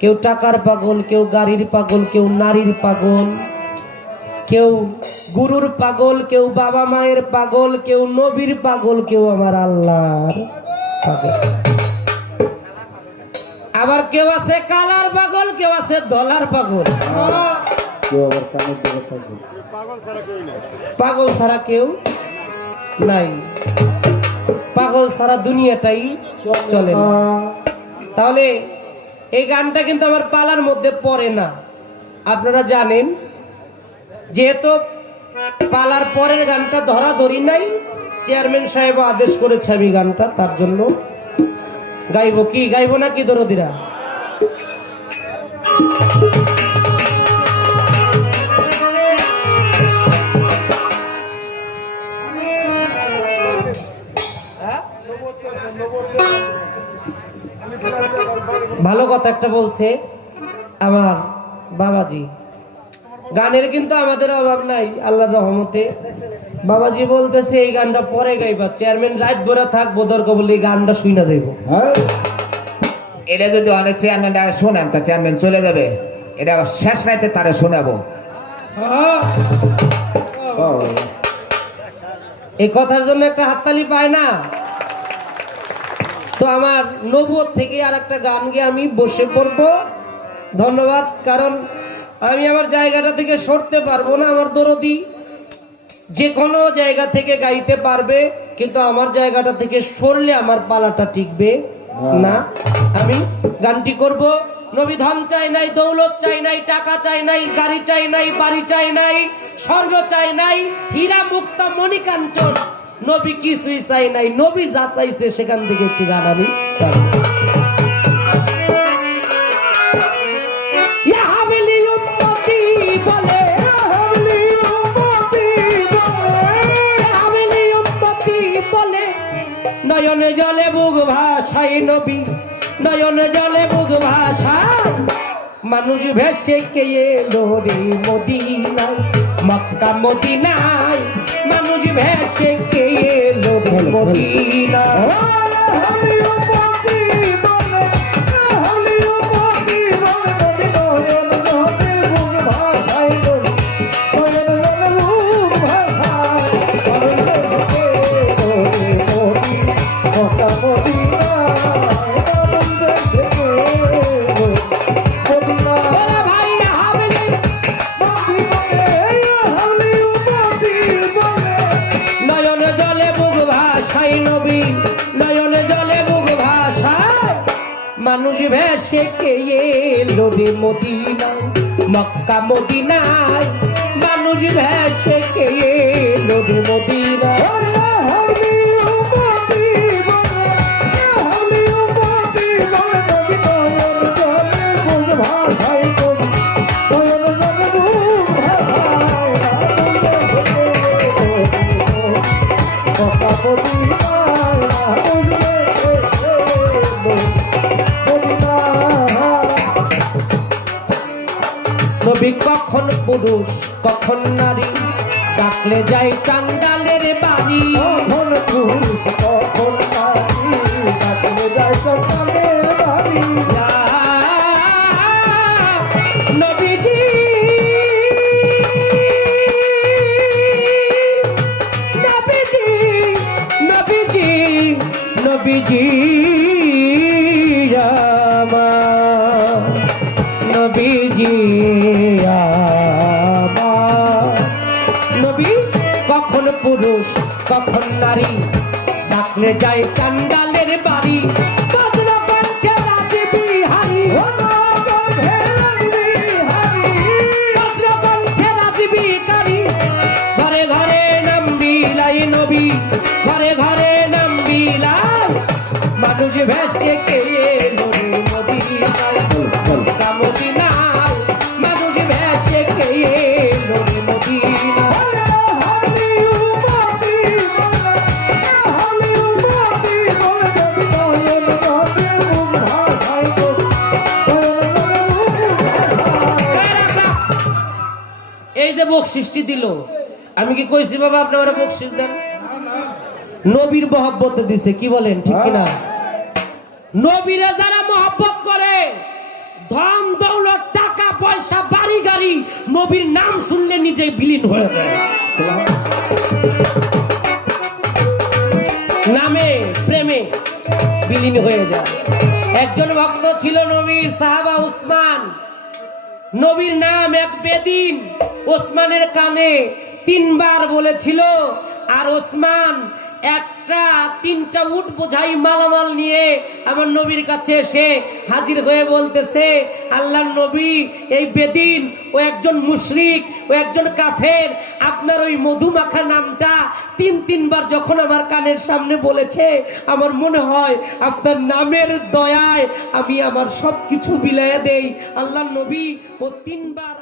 কেউ টাকার পাগল, কেউ গাড়ির পাগল, কেউ নারীর পাগল, কেউ গুরুর পাগল, কেউ বাবা মায়ের পাগল, কেউ নবীর পাগল, কেউ আমার আল্লাহর পাগল। আবার কেউ আছে কালার পাগল, কেউ আছে ডলার পাগল। কেউ আবার কানের দিকে থাকবে। পাগল ছাড়া কেউ নাই, পাগল ছাড়া দুনিয়াটাই চলে না। তাহলে এই গানটা কিন্তু আমার পালার মধ্যে পড়ে না। আপনারা জানেন যেহেতু পালার পরের গানটা ধরাধরি নাই, চেয়ারম্যান সাহেব আদেশ করেছে আমি গানটা, তার জন্য গাইবো। কি গাইবো না কি দরদিরা? ভালো কথা একটা বলছে আমার বাবাজি, গানের কিন্তু আমাদের অভাব নাই আল্লাহর রহমতে। বাবাজি বলতেছে এই গানটা পরে গাইবা, চেয়ারম্যান রাত ভরা থাকবো, দরকার বলে এই গানটা শুই না যাইব। এটা যদি অনেক চেয়ারম্যান শোনেন তা চেয়ারম্যান চলে যাবে, এটা শেষ রাতে তারা শোনাবো। এই কথার জন্য একটা হাততালি পায় না? তো আমার নবুয়ত থেকে আর একটা গান গিয়ে আমি বসে পড়বো। ধন্যবাদ, কারণ আমি আমার জায়গাটা থেকে সরতে পারবো না। আমার দরদি যে কোনো জায়গা থেকে গাইতে পারবে, কিন্তু আমার জায়গাটা থেকে সরলে আমার পালাটা টিকবে না। আমি গানটি করব। নবী ধন চাই নাই, দৌলত চাই নাই, টাকা চাই নাই, গাড়ি চাই নাই, বাড়ি চাই নাই, স্বর্ণ চাই নাই, হীরা মুক্তা মণিকাঞ্চন, নবী কিছুই চাই নাই। নবী যা চাইছে সেখান থেকে একটি গান আমি নয়নে জলে বুক ভাষায় নবী, নয়নে জলে বুক ভাষায় মানুষ ভেসে কে এলো রে মদিনায়, মক্কা মদিনায় মানুষ ভেসে কে এলো রে মদিনায়। জলে বুক ভাষাই নবী নয়নে জলে বুক ভাষায় মানুষ ভেসে কে এলো রে মদিনায় মক্কা মদিনায় মানুষ ভেসে কে এলো রে মদিনায় নবী কখন পুরুষ কখন নারী ডাকলে যাই চান্ডালের বাড়ি কখন পুরুষ কখন নারী ডাকলে যায় সকালের বাড়ি নবীজি নবীজি নবীজি নবীজি আমার নবীজি আমার নবী কখন পুরুষ কখন নারী ডাকলে যায় চান্ডালের বাড়ি বজ্রকণ্ঠে রাজবিহারী বজ্রকণ্ঠে রাজবিহারী ঘরে ঘরে নাম বিলাই নবী ঘরে ঘরে নাম বিলাই মানুষ ভেসে কে এলো রে মদিনায় মক্কা মদিনায় মানুষ ভেসে কে এলো রে মদিনায় এই যে বকশিসটি দিল আমি কি কইছি বাবা আপনি আমার বকশিস দেন নবীর মহব্বত দিছে কি বলেন ঠিক কিনা নবীরা যারা মহব্বত করে ধন দৌলত টাকা পয়সা বাড়ি গাড়ি নবীর নাম শুনলে নিজেই বিলীন হয়ে যায় নামে প্রেমে বিলীন হয়ে যায় একজন ভক্ত ছিল নবীর সাহাবা উসমান নবীর নাম এক বেদিন ওসমানের কানে 3 বার বলেছিল আর ওসমান তিনটা উট বোঝাই মালামাল নিয়ে আমার নবীর কাছে এসে হাজির হয়ে বলতেছে আল্লাহর নবী এই বেদিন ও একজন মুশরিক ও একজন কাফের আপনার ওই মধুমাখা নামটা 3 বার যখন আমার কানের সামনে বলেছে আমার মনে হয় আপনার নামের দয়ায় আমি আমার সবকিছু বিলাইয়া দেই আল্লাহর নবী ও 3 বার